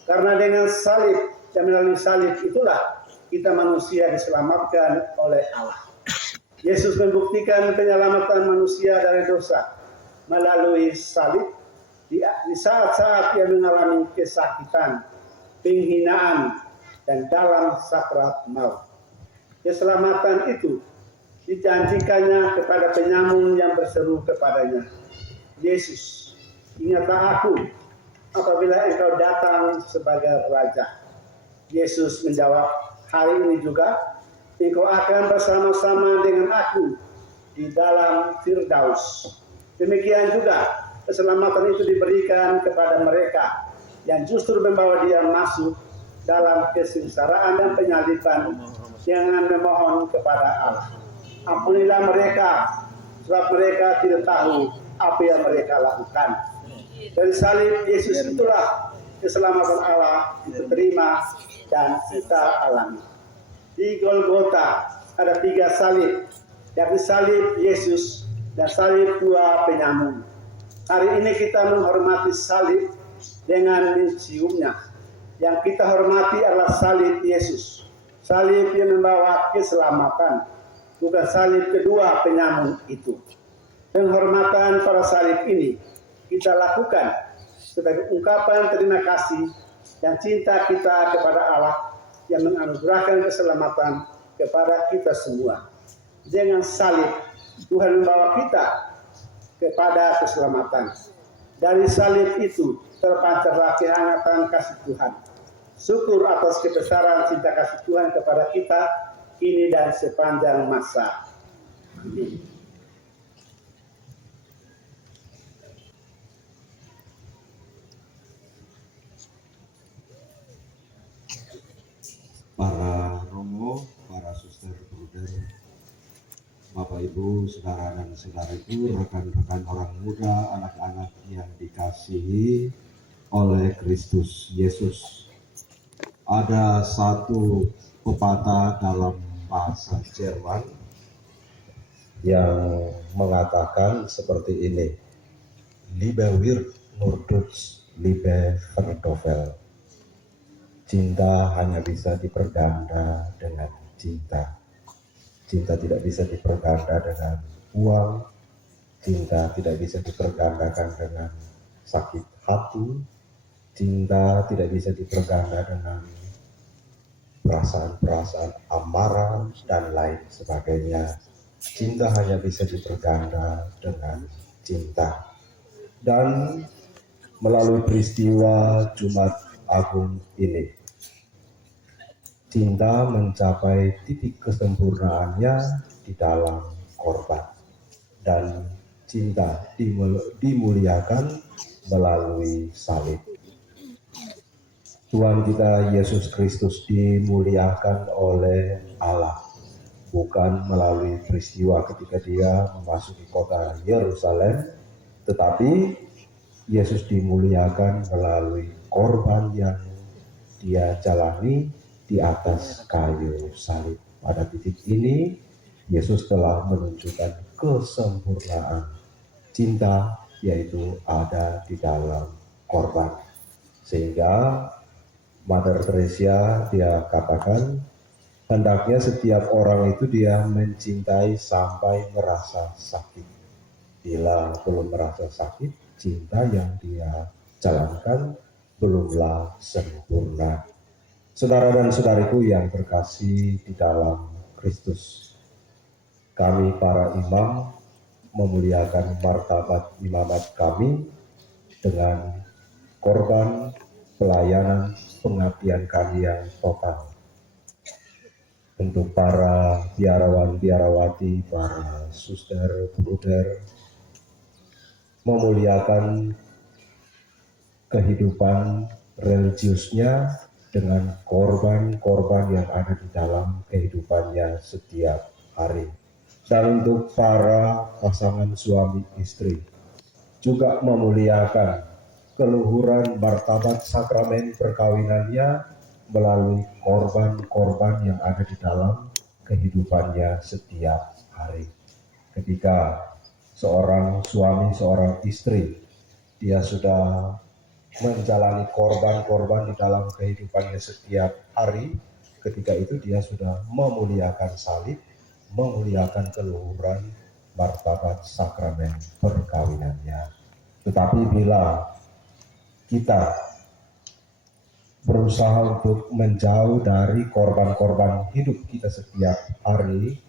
Karena dengan salib dan melalui salib itulah kita manusia diselamatkan oleh Allah. Yesus membuktikan penyelamatan manusia dari dosa melalui salib di saat-saat ia mengalami kesakitan, penghinaan, dan dalam sakrat maut. Keselamatan itu dijanjikannya kepada penyamun yang berseru kepadanya, Yesus, ingatlah aku apabila engkau datang sebagai Raja. Yesus menjawab, hari ini juga engkau akan bersama-sama dengan aku di dalam Firdaus. Demikian juga keselamatan itu diberikan kepada mereka yang justru membawa dia masuk dalam kesengsaraan dan penyaliban dengan memohon kepada Allah. Ampunilah mereka, sebab mereka tidak tahu apa yang mereka lakukan. Dari salib Yesus itulah keselamatan Allah diterima dan kita alami. Di Golgota ada 3 salib, yakni salib Yesus dan salib 2 penyamun. Hari ini kita menghormati salib dengan menciumnya. Yang kita hormati adalah salib Yesus, salib yang membawa keselamatan, bukan salib kedua penyamun itu. Penghormatan pada salib ini kita lakukan sebagai ungkapan terima kasih dan cinta kita kepada Allah yang menganugerahkan keselamatan kepada kita semua. Dengan salib Tuhan membawa kita kepada keselamatan. Dari salib itu terpancarlah kehangatan kasih Tuhan. Syukur atas kebesaran cinta kasih Tuhan kepada kita kini dan sepanjang masa. Amin. Para romo, para suster, bruder, Bapak Ibu, saudara dan saudariku, rekan-rekan orang muda, anak-anak yang dikasihi oleh Kristus Yesus. Ada satu pepatah dalam bahasa Jerman yang mengatakan seperti ini, Liebe wird nur durch Liebe verdoppelt. Cinta hanya bisa diperganda dengan cinta. Cinta tidak bisa diperganda dengan uang. Cinta tidak bisa dipergandakan dengan sakit hati. Cinta tidak bisa diperganda dengan perasaan-perasaan amarah dan lain sebagainya. Cinta hanya bisa diperganda dengan cinta. Dan melalui peristiwa Jumat Agung ini, cinta mencapai titik kesempurnaannya di dalam korban, dan cinta dimuliakan melalui salib. Tuhan kita Yesus Kristus dimuliakan oleh Allah, bukan melalui peristiwa ketika dia memasuki kota Yerusalem, tetapi Yesus dimuliakan melalui korban yang dia jalani di atas kayu salib. Pada titik ini, Yesus telah menunjukkan kesempurnaan cinta, yaitu ada di dalam korban. Sehingga Mother Teresa dia katakan, hendaknya setiap orang itu dia mencintai sampai merasa sakit. Bila belum merasa sakit, cinta yang dia jalankan belumlah sempurna. Saudara dan saudariku yang terkasih di dalam Kristus, kami para imam memuliakan martabat imamat kami dengan korban pelayanan pengabdian kami yang total. Untuk para biarawan-biarawati, para suster, bruder, memuliakan kehidupan religiusnya dengan korban-korban yang ada di dalam kehidupannya setiap hari. Dan untuk para pasangan suami istri, juga memuliakan keluhuran martabat sakramen perkawinannya melalui korban-korban yang ada di dalam kehidupannya setiap hari. Ketika seorang suami, seorang istri, dia sudah menjalani korban-korban di dalam kehidupannya setiap hari, ketika itu dia sudah memuliakan salib, memuliakan keluhuran martabat sakramen perkawinannya. Tetapi bila kita berusaha untuk menjauh dari korban-korban hidup kita setiap hari,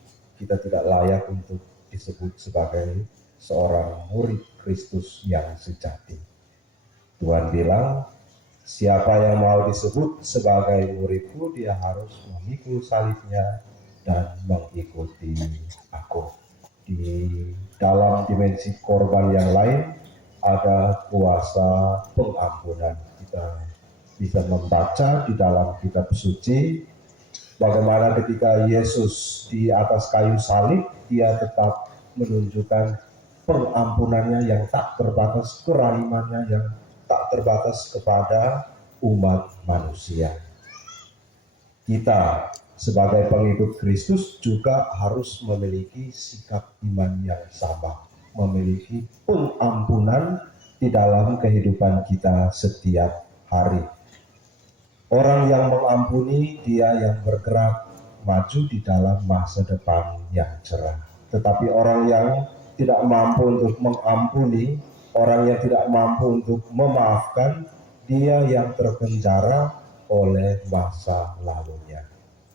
kita tidak layak untuk disebut sebagai seorang murid Kristus yang sejati. Tuhan bilang, siapa yang mau disebut sebagai muridku, dia harus memikul salibnya dan mengikuti aku. Di dalam dimensi korban yang lain, ada kuasa pengampunan. Kita bisa membaca di dalam kitab suci, bagaimana ketika Yesus di atas kayu salib, dia tetap menunjukkan pengampunannya yang tak terbatas, kerahimannya yang tak terbatas kepada umat manusia. Kita sebagai pengikut Kristus juga harus memiliki sikap iman yang sama, memiliki pengampunan di dalam kehidupan kita setiap hari. Orang yang mengampuni, dia yang bergerak maju di dalam masa depan yang cerah. Tetapi orang yang tidak mampu untuk mengampuni, orang yang tidak mampu untuk memaafkan, dia yang terpenjara oleh masa lalunya.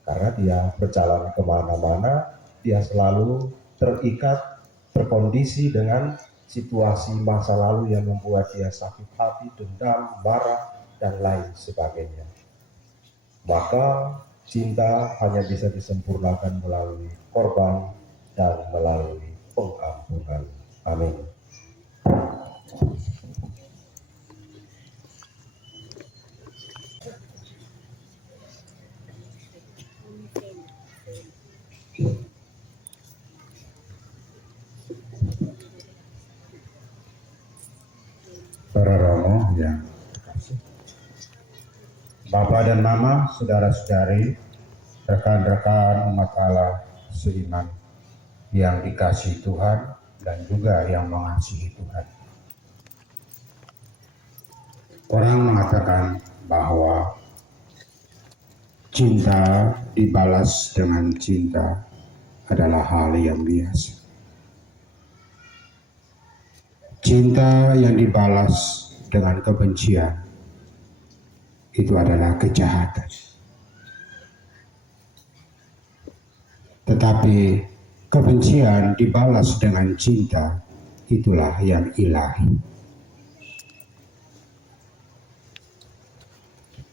Karena dia berjalan kemana-mana, dia selalu terikat, terkondisi dengan situasi masa lalu yang membuat dia sakit hati, dendam, marah, dan lain sebagainya. Maka cinta hanya bisa disempurnakan melalui korban dan melalui pengampunan. Amin. Para romo yang terkasih, Bapa dan Mama, saudara-saudari, rekan-rekan umat Allah seiman yang dikasihi Tuhan dan juga yang mengasihi Tuhan. Orang mengatakan bahwa cinta dibalas dengan cinta adalah hal yang biasa. Cinta yang dibalas dengan kebencian itu adalah kejahatan. Tetapi kebencian dibalas dengan cinta, itulah yang ilahi.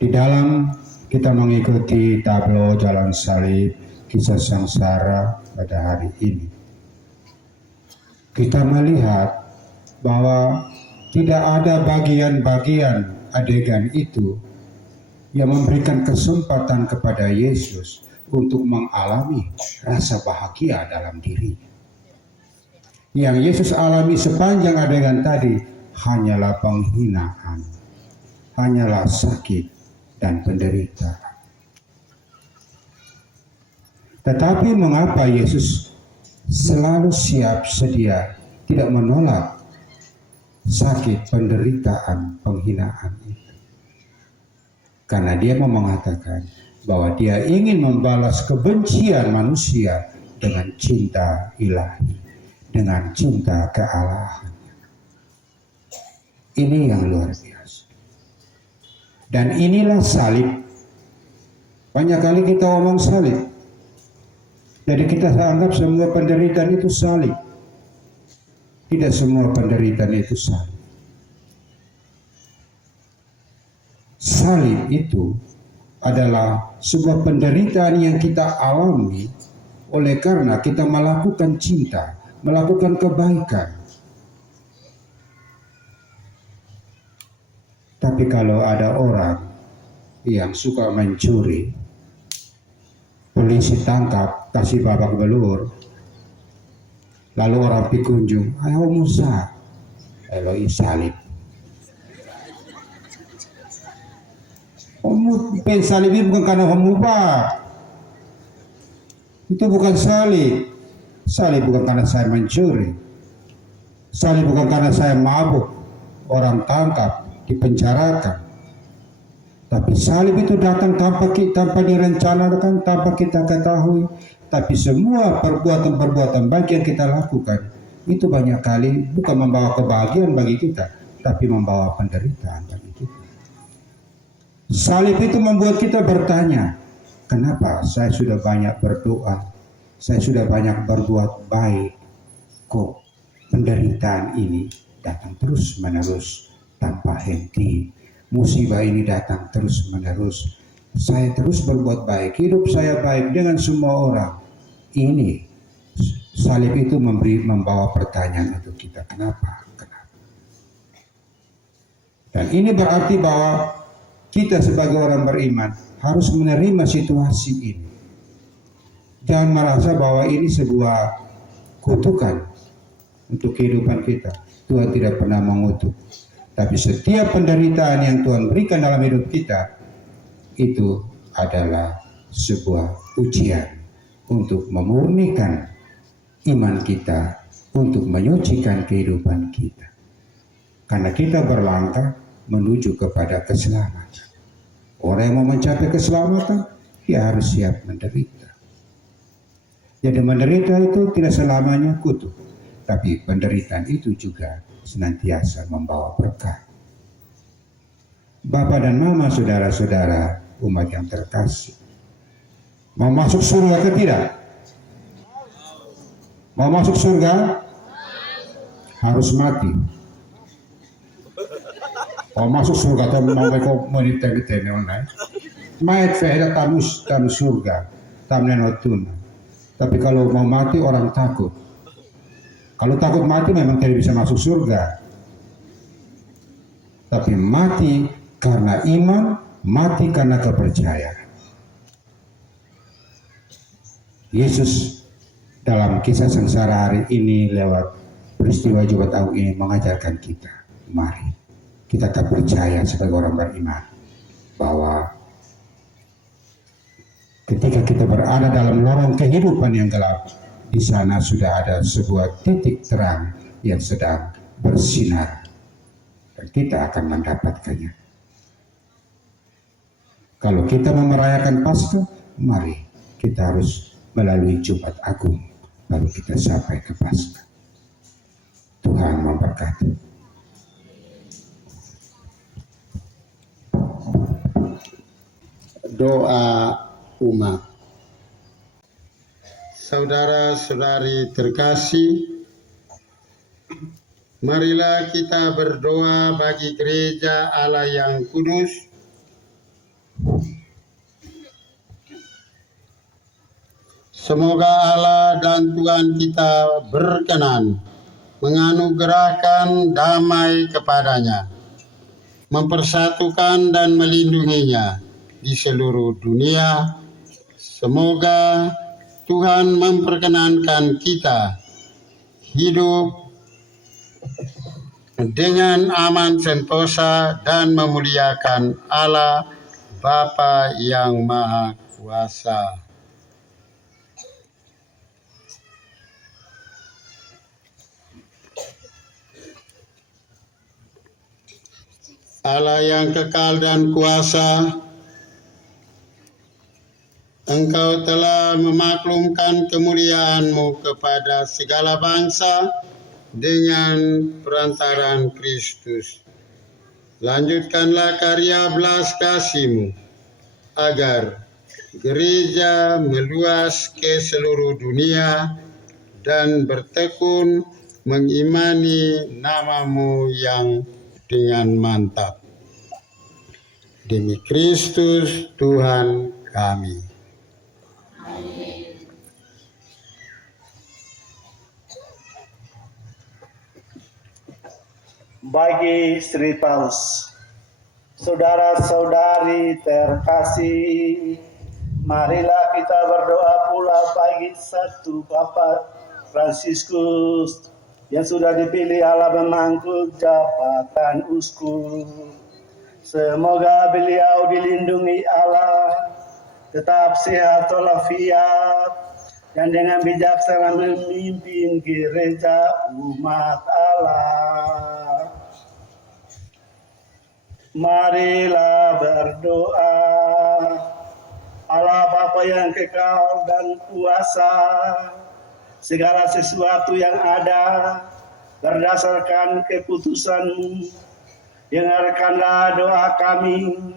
Di dalam kita mengikuti tablo Jalan Salib, kisah sengsara pada hari ini, kita melihat bahwa tidak ada bagian-bagian adegan itu yang memberikan kesempatan kepada Yesus untuk mengalami rasa bahagia dalam dirinya. Yang Yesus alami sepanjang adegan tadi hanyalah penghinaan, hanyalah sakit dan penderitaan. Tetapi mengapa Yesus selalu siap sedia, tidak menolak sakit, penderitaan, penghinaan itu? Karena dia mau mengatakan bahwa dia ingin membalas kebencian manusia dengan cinta ilahi, dengan cinta kealahan. Ini yang luar biasa. Dan inilah salib. Banyak kali kita ngomong salib. Jadi kita anggap semua penderitaan itu salib. Tidak semua penderitaan itu salib. Salib itu adalah sebuah penderitaan yang kita alami oleh karena kita melakukan cinta, melakukan kebaikan. Tapi kalau ada orang yang suka mencuri, polisi tangkap, kasih babak belur, lalu orang pikunjung, ayo Musa, lalu salib. Salib itu bukan karena mengubah. Itu bukan salib. Salib bukan karena saya mencuri. Salib bukan karena saya mabuk, orang tangkap, dipenjarakan. Tapi salib itu datang tanpa direncanakan, tanpa kita ketahui. Tapi semua perbuatan-perbuatan baik yang kita lakukan itu banyak kali bukan membawa kebahagiaan bagi kita, tapi membawa penderitaan bagi kita. Salib itu membuat kita bertanya, kenapa saya sudah banyak berdoa, saya sudah banyak berbuat baik, kok penderitaan ini datang terus-menerus tanpa henti. Musibah ini datang terus-menerus. Saya terus berbuat baik, hidup saya baik dengan semua orang. Ini salib itu membawa pertanyaan untuk kita, kenapa? Dan ini berarti bahwa kita sebagai orang beriman harus menerima situasi ini. Jangan merasa bahwa ini sebuah kutukan untuk kehidupan kita. Tuhan tidak pernah mengutuk. Tapi setiap penderitaan yang Tuhan berikan dalam hidup kita, itu adalah sebuah ujian untuk memurnikan iman kita, untuk menyucikan kehidupan kita. Karena kita berlangkah menuju kepada keselamatan. Orang yang mau mencapai keselamatan, dia harus siap menderita. Jadi menderita itu tidak selamanya kutuk, tapi penderitaan itu juga senantiasa membawa berkah. Bapak dan Mama, saudara-saudara, umat yang terkasih, mau masuk surga ke tidak? Mau masuk surga? Harus mati. Mau masuk surga atau mau meniteng-iteng online? Mayat fehda tam surga, tam nenotuna. Tapi kalau mau mati orang takut. Kalau takut mati memang tidak bisa masuk surga. Tapi mati karena iman, mati karena kepercayaan. Yesus dalam kisah sengsara hari ini lewat peristiwa Jumat Agung ini mengajarkan kita, mari kita tak percaya sebagai orang beriman bahwa ketika kita berada dalam lorong kehidupan yang gelap, di sana sudah ada sebuah titik terang yang sedang bersinar. Dan kita akan mendapatkannya. Kalau kita mau merayakan Paskah, mari kita harus melalui Jumat Agung, baru kita sampai ke Paskah. Tuhan memberkati. Doa umat. Saudara-saudari terkasih, marilah kita berdoa bagi gereja Allah yang kudus, semoga Allah dan Tuhan kita berkenan menganugerahkan damai kepadanya, mempersatukan dan melindunginya di seluruh dunia. Semoga Tuhan memperkenankan kita hidup dengan aman sentosa dan memuliakan Allah Bapa yang Maha Kuasa. Allah yang kekal dan kuasa, Engkau telah memaklumkan kemuliaan-Mu kepada segala bangsa dengan perantaraan Kristus. Lanjutkanlah karya belas kasih-Mu, agar gereja meluas ke seluruh dunia dan bertekun mengimani nama-Mu yang dengan mantap. Demi Kristus Tuhan kami. Bagi Sri Paus, saudara-saudari terkasih, marilah kita berdoa pula bagi satu Papa Fransiskus yang sudah dipilih Allah memangku jabatan uskup. Semoga beliau dilindungi Allah, tetap sehat walafiat, dan dengan bijaksana memimpin gereja umat Allah. Marilah berdoa. Allah Bapa yang kekal dan kuasa, segala sesuatu yang ada berdasarkan keputusan-Mu, dengarkanlah doa kami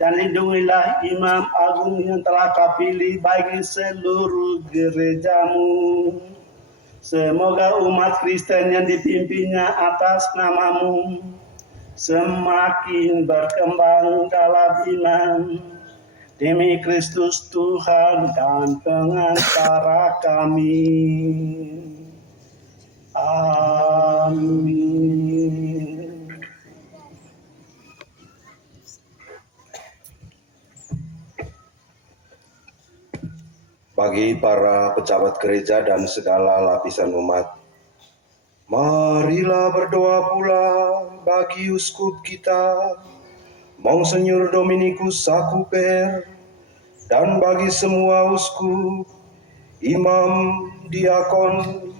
dan lindungilah Imam Agung yang telah Kau pilih bagi seluruh gereja-Mu. Semoga umat Kristen yang dipimpinnya atas nama-Mu semakin berkembang dalam iman. Demi Kristus Tuhan dan pengantara kami. Amin. Bagi para pejabat gereja dan segala lapisan umat, marilah berdoa pula bagi uskup kita, Monsinyur Dominikus Sakuper, dan bagi semua uskup, imam, diakon,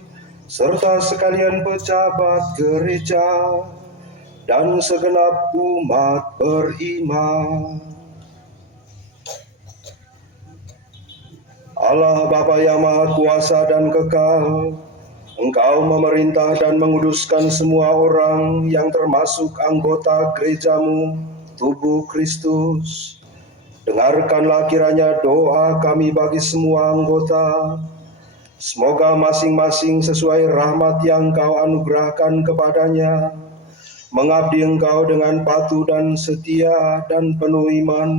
serta sekalian pejabat gereja, dan segenap umat beriman. Allah Bapa yang Maha Kuasa dan Kekal, Engkau memerintah dan menguduskan semua orang yang termasuk anggota gereja-Mu, tubuh Kristus. Dengarkanlah kiranya doa kami bagi semua anggota. Semoga masing-masing sesuai rahmat yang Kau anugerahkan kepadanya, mengabdi Engkau dengan patuh dan setia dan penuh iman.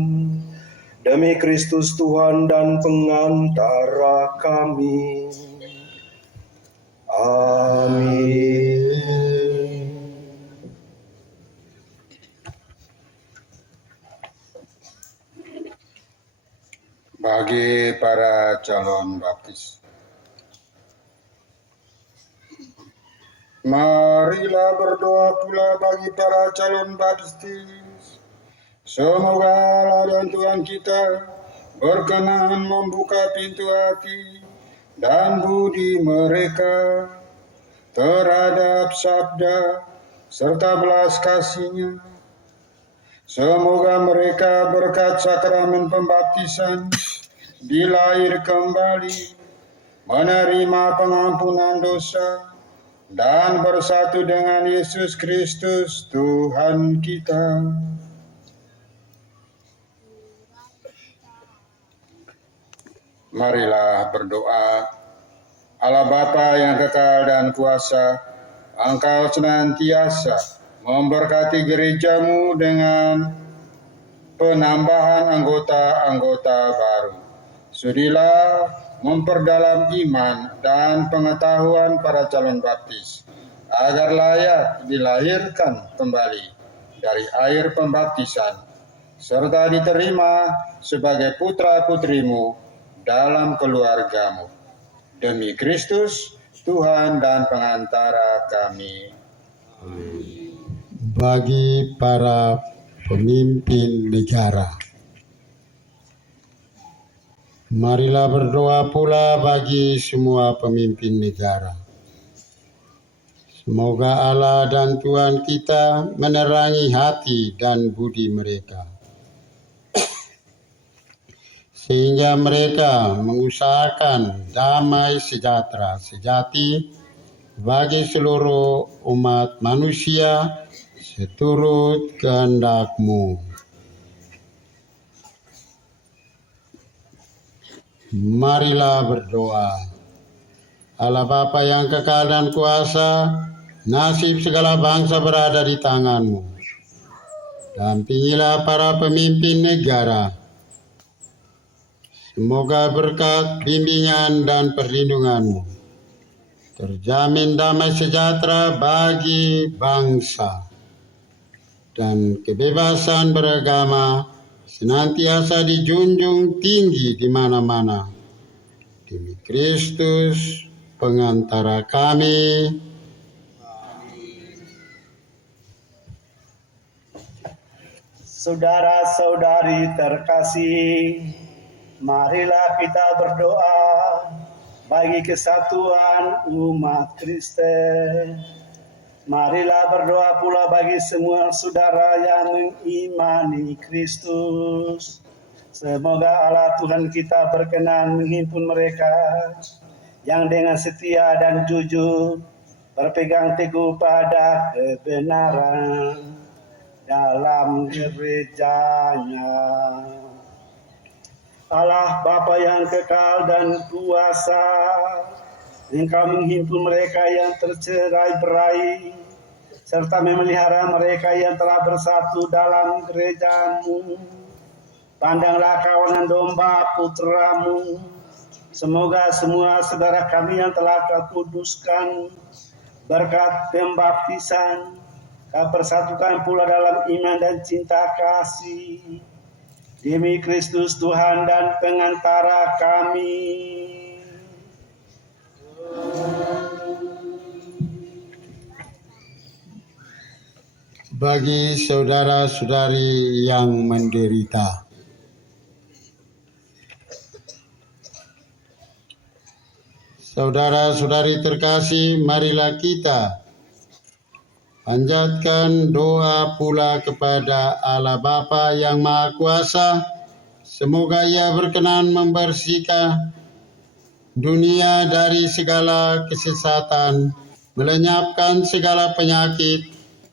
Demi Kristus Tuhan dan pengantara kami. Amin. Bagi para calon baptis, marilah berdoa pula bagi para calon baptis. Semoga Allah dan Tuhan kita berkenan membuka pintu hati dan budi mereka terhadap sabda serta belas kasih-Nya. Semoga mereka berkat sakramen pembaptisan dilahir kembali, menerima pengampunan dosa, dan bersatu dengan Yesus Kristus Tuhan kita. Marilah berdoa. Allah Bapa yang kekal dan kuasa, Engkau senantiasa memberkati gereja-Mu dengan penambahan anggota-anggota baru. Sudilah memperdalam iman dan pengetahuan para calon baptis, agar layak dilahirkan kembali dari air pembaptisan, serta diterima sebagai putra-putrimu dalam keluarga-Mu. Demi Kristus, Tuhan dan pengantara kami. Bagi para pemimpin negara, marilah berdoa pula bagi semua pemimpin negara. Semoga Allah dan Tuhan kita menerangi hati dan budi mereka, sehingga mereka mengusahakan damai sejahtera sejati bagi seluruh umat manusia seturut kehendak-Mu. Marilah berdoa. Allah Bapa yang kekal dan kuasa, nasib segala bangsa berada di tangan-Mu. Dampingilah para pemimpin negara. Semoga berkat bimbingan dan perlindungan-Mu terjamin damai sejahtera bagi bangsa, dan kebebasan beragama senantiasa dijunjung tinggi di mana-mana. Demi Kristus, pengantara kami. Saudara-saudari terkasih, marilah kita berdoa bagi kesatuan umat Kristen. Marilah berdoa pula bagi semua saudara yang mengimani Kristus. Semoga Allah Tuhan kita berkenan menghimpun mereka yang dengan setia dan jujur berpegang teguh pada kebenaran dalam gerejanya. Allah Bapa yang kekal dan kuasa, Engkau menghimpun mereka yang tercerai-berai, serta memelihara mereka yang telah bersatu dalam gereja-Mu. Pandanglah kawanan domba putra-Mu. Semoga semua saudara kami yang telah Kau kuduskan berkat pembaptisan, Kau persatukan pula dalam iman dan cinta kasih. Demi Kristus Tuhan dan pengantara kami. Bagi saudara-saudari yang menderita, saudara-saudari terkasih, marilah kita panjatkan doa pula kepada Allah Bapa yang Maha Kuasa. Semoga Ia berkenan membersihkan dunia dari segala kesesatan, melenyapkan segala penyakit,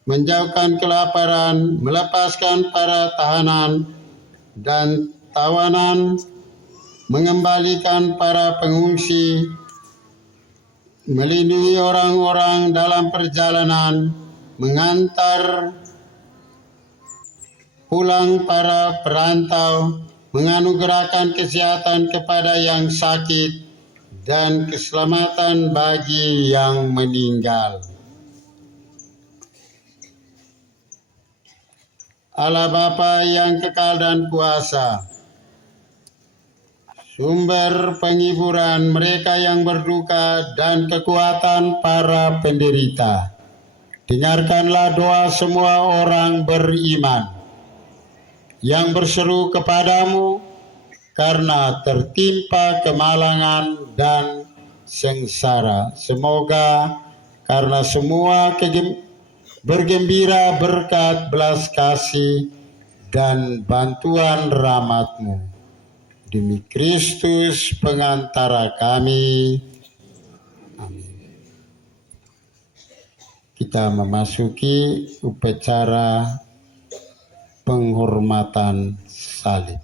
menjauhkan kelaparan, melepaskan para tahanan dan tawanan, mengembalikan para pengungsi, melindungi orang-orang dalam perjalanan, mengantar pulang para perantau, menganugerahkan kesehatan kepada yang sakit, dan keselamatan bagi yang meninggal. Allah Bapa yang kekal dan kuasa, sumber penghiburan mereka yang berduka dan kekuatan para penderita, dengarkanlah doa semua orang beriman yang berseru kepadamu karena tertimpa kemalangan dan sengsara. Semoga karena semua bergembira berkat belas kasih dan bantuan rahmat-Mu. Demi Kristus pengantara kami. Amin. Kita memasuki upacara penghormatan salib.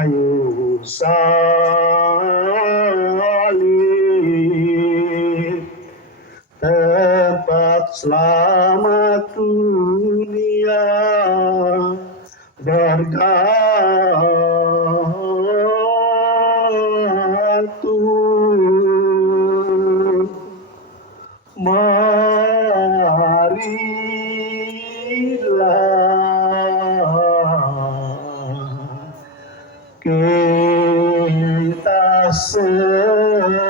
Ayu salib, tempat selamat dunia, bergantung. Marilah kita sembah.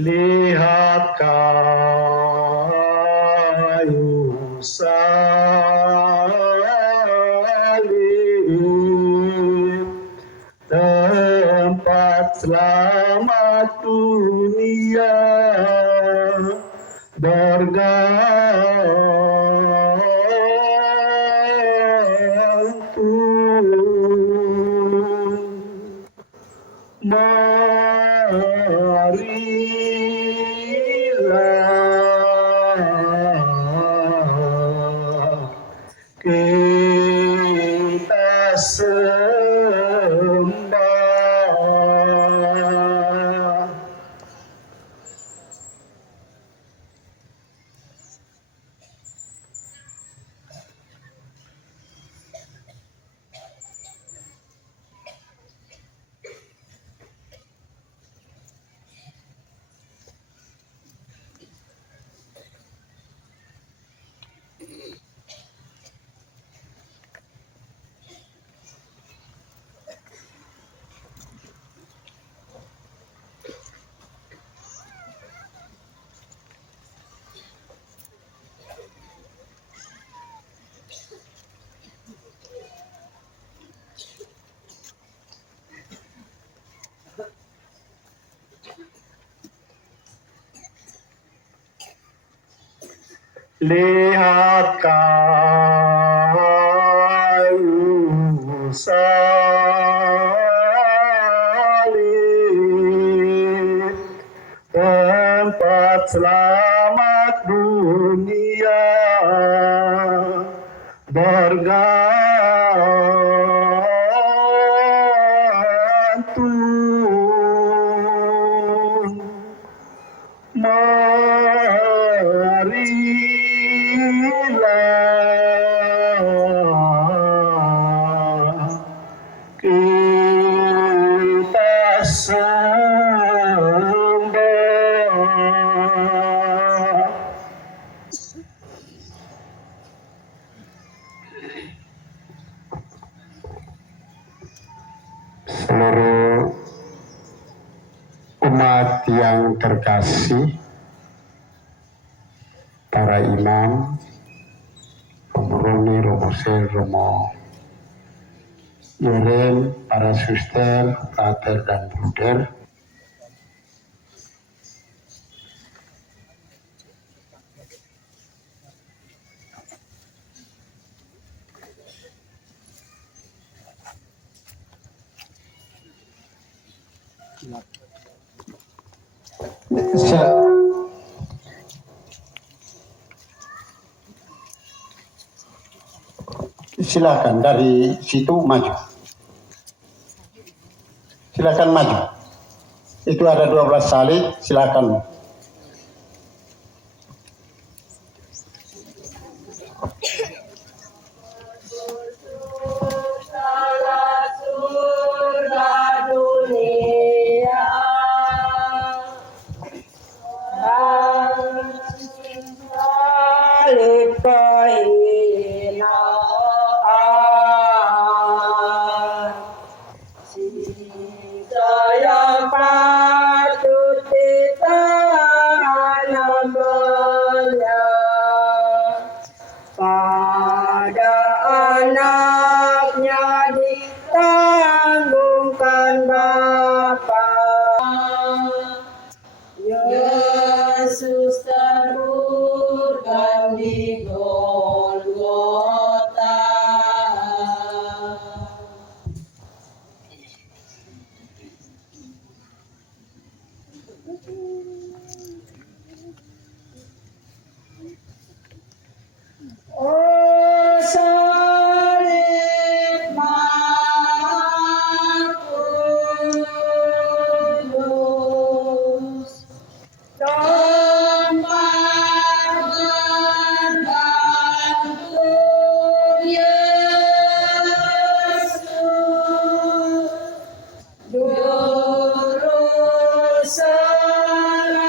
Lihat kayu salib, tempat selamat dunia, bergantung. Marilah kita sembah. Lihat kayu salib, tempat selamat dunia, bergantung, marilah kita sembah. Seluruh umat yang terkasih, para imam, pemurni, robose, romo, Iren, para suster, frater dan bruder, silakan dari situ maju. Silakan maju. Itu ada 12 salib, silakan. Pada anaknya ditanggungkan Bapa. Yesus terurban di Golgota. Oh salib Maha Kudus, tempat bergantung Yesus, juru selamat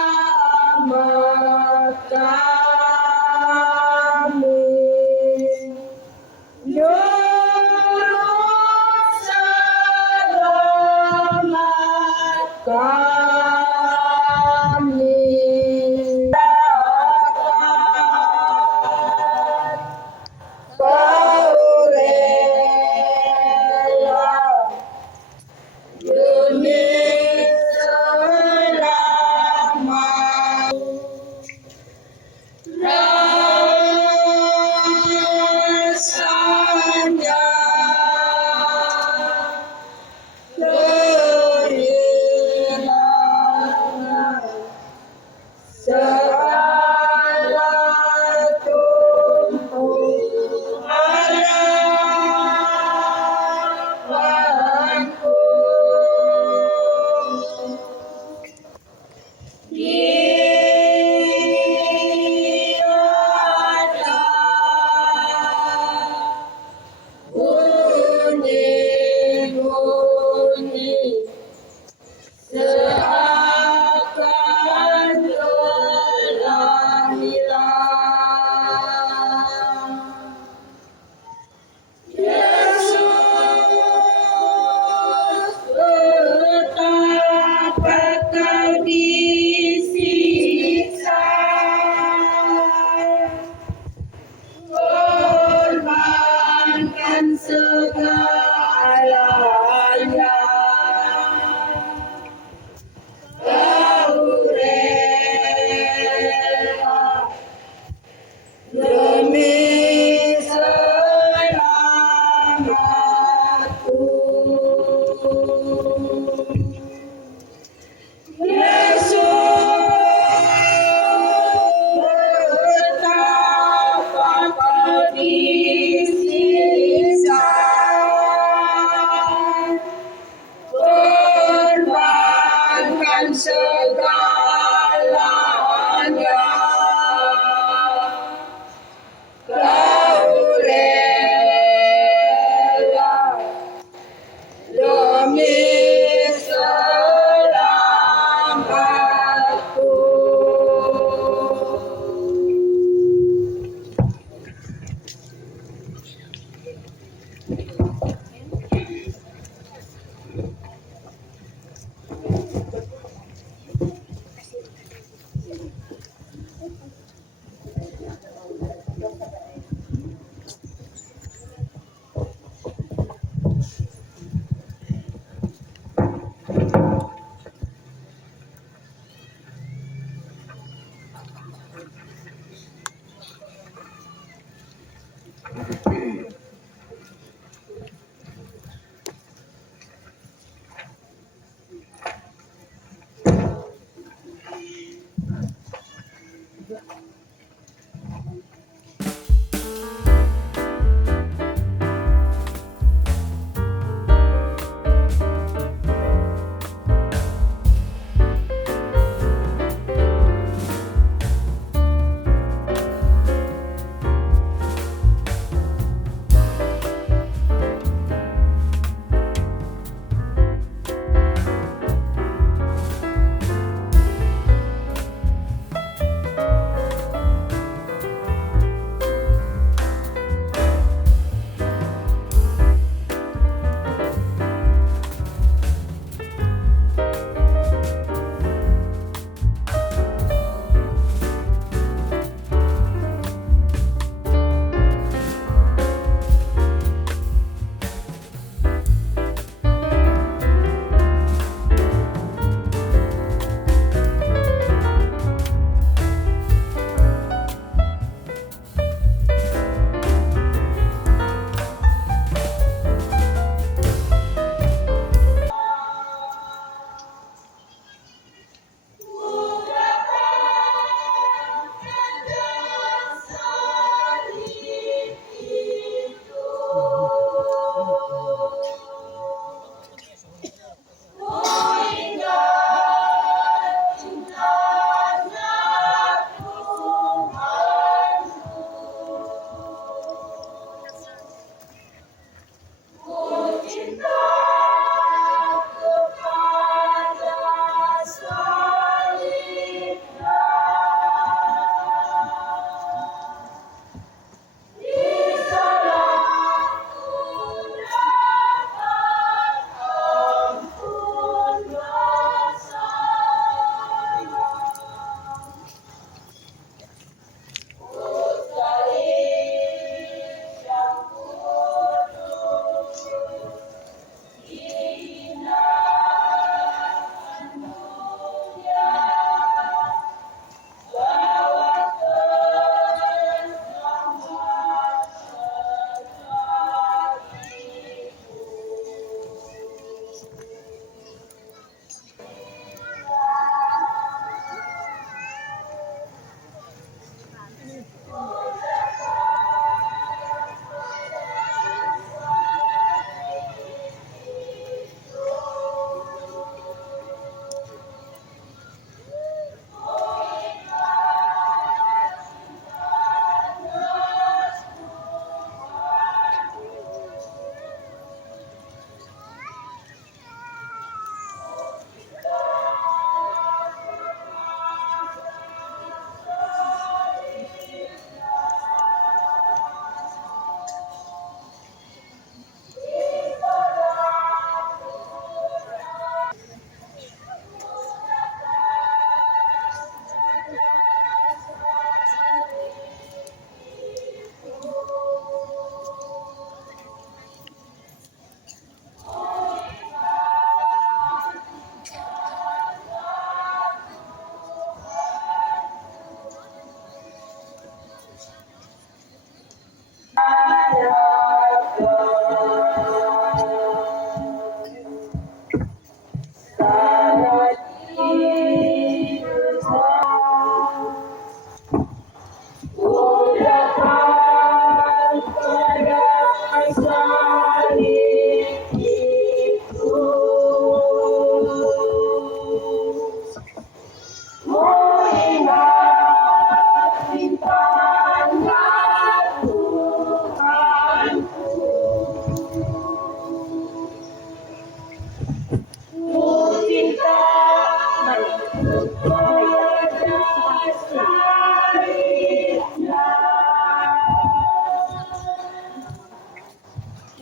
kami.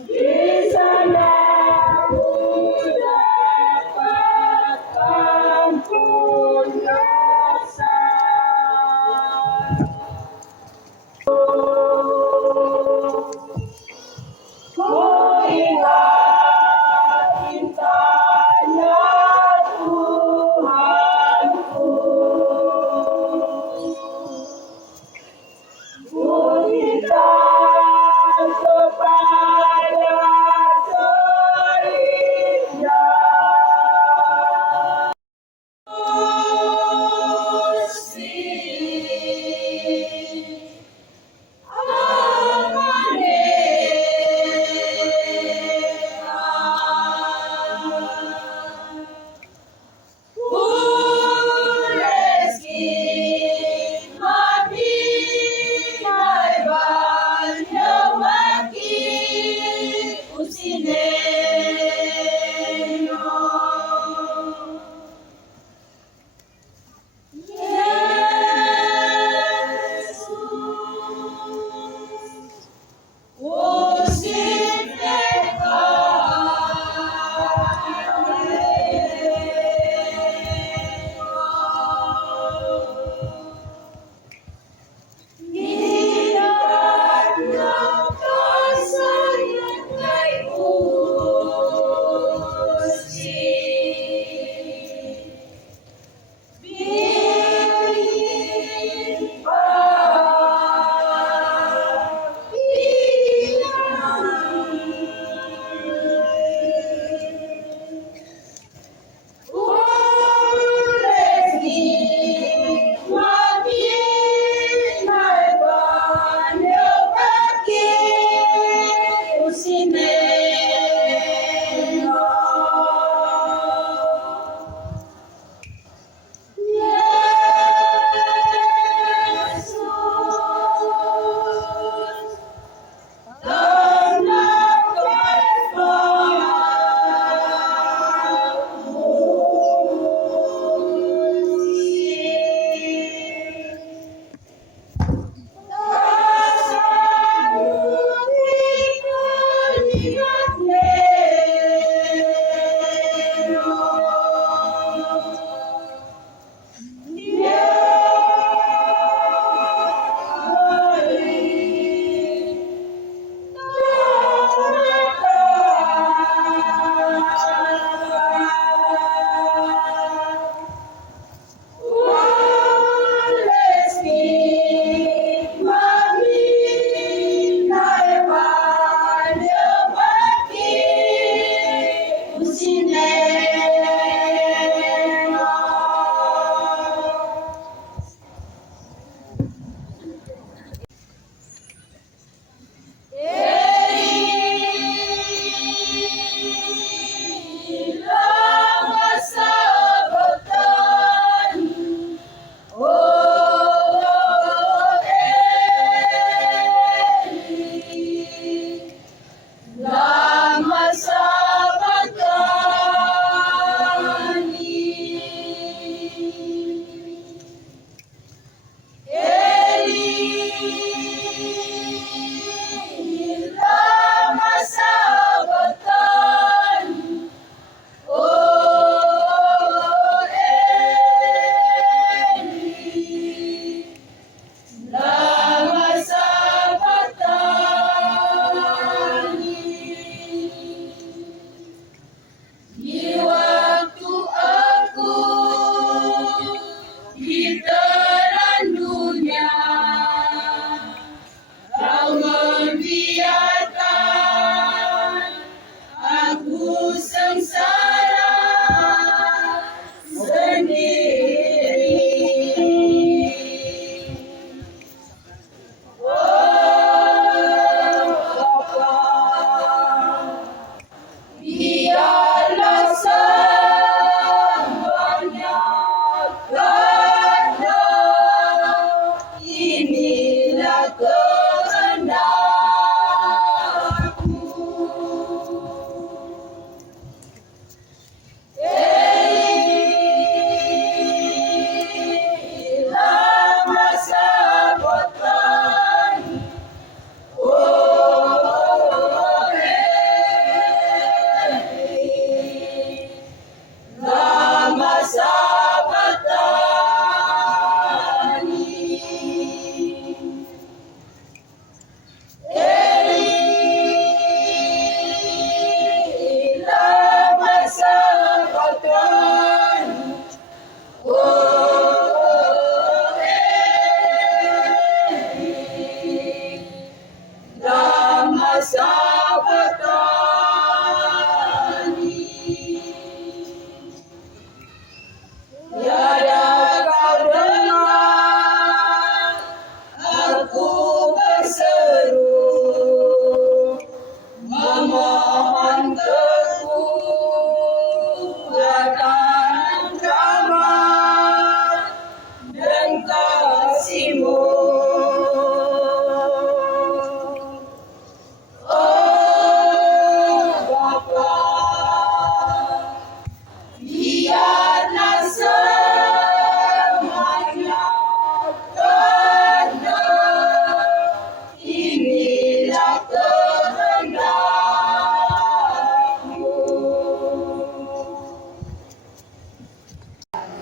Di sana ku dapat ampun dosa. Ku ingat cintanya Tuhanku. Ku minta kepada salibnya.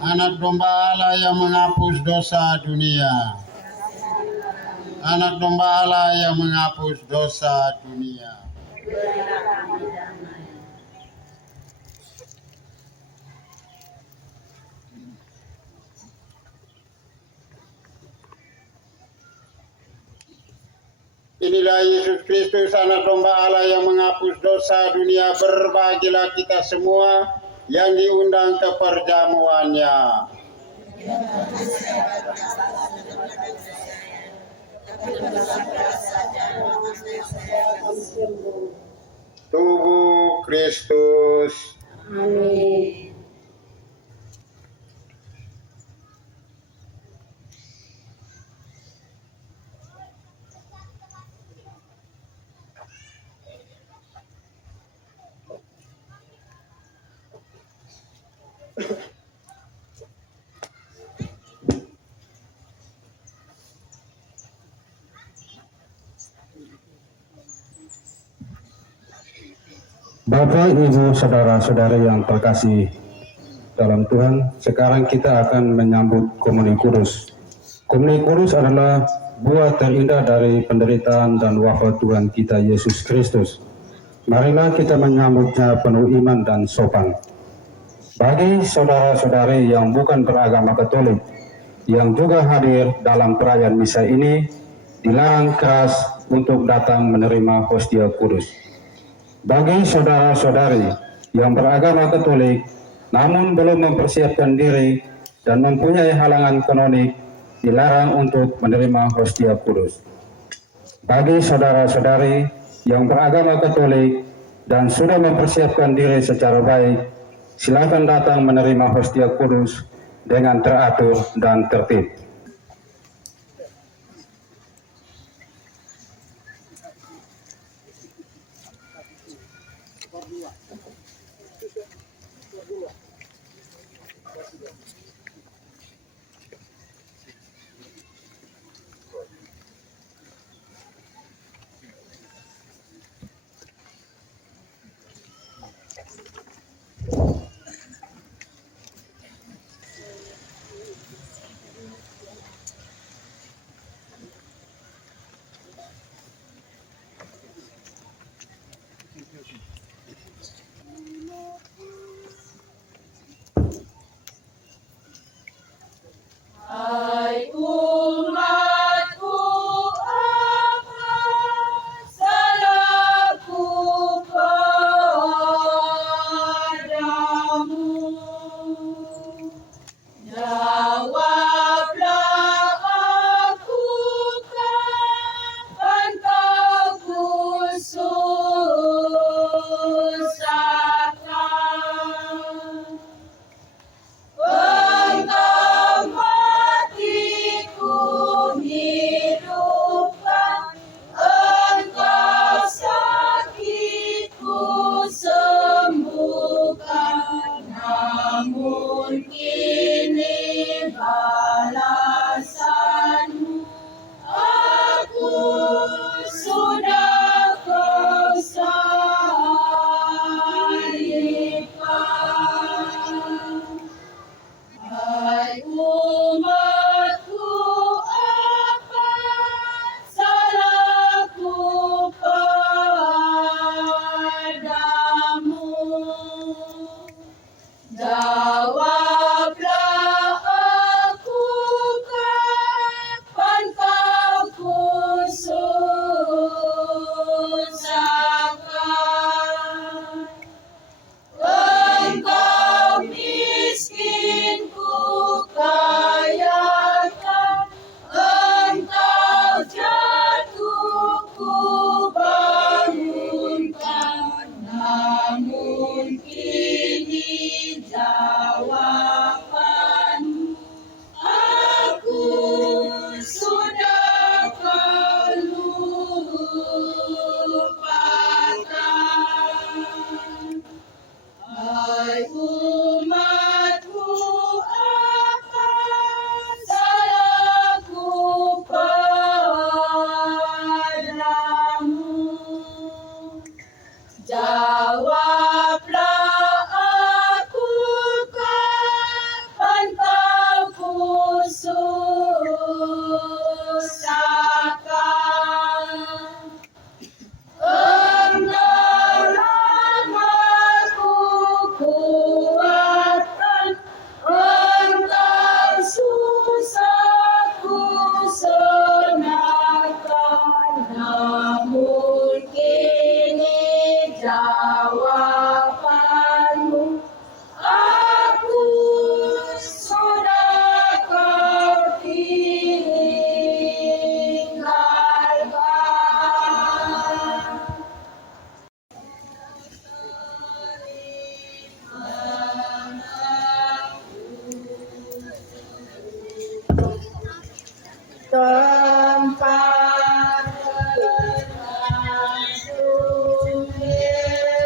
Anak domba Allah yang menghapus dosa dunia. Anak domba Allah yang menghapus dosa dunia. Inilah Yesus Kristus, anak domba Allah yang menghapus dosa dunia. Berbahagialah kita semua yang diundang ke perjamuannya. Tubuh Kristus. Amin. Bapak, Ibu, Saudara-saudari yang terkasih dalam Tuhan, sekarang kita akan menyambut Komuni Kudus. Komuni Kudus adalah buah terindah dari penderitaan dan wafat Tuhan kita Yesus Kristus. Marilah kita menyambutnya penuh iman dan sopan. Bagi saudara-saudari yang bukan beragama Katolik, yang juga hadir dalam perayaan misa ini, dilarang keras untuk datang menerima hostia kudus. Bagi saudara-saudari yang beragama Katolik namun belum mempersiapkan diri dan mempunyai halangan kanonik, dilarang untuk menerima hostia kudus. Bagi saudara-saudari yang beragama Katolik dan sudah mempersiapkan diri secara baik, silakan datang menerima hostia kudus dengan teratur dan tertib. namun kini jawabanmu, aku sudah kau tinggalkan. Tempat berlindung Yesus,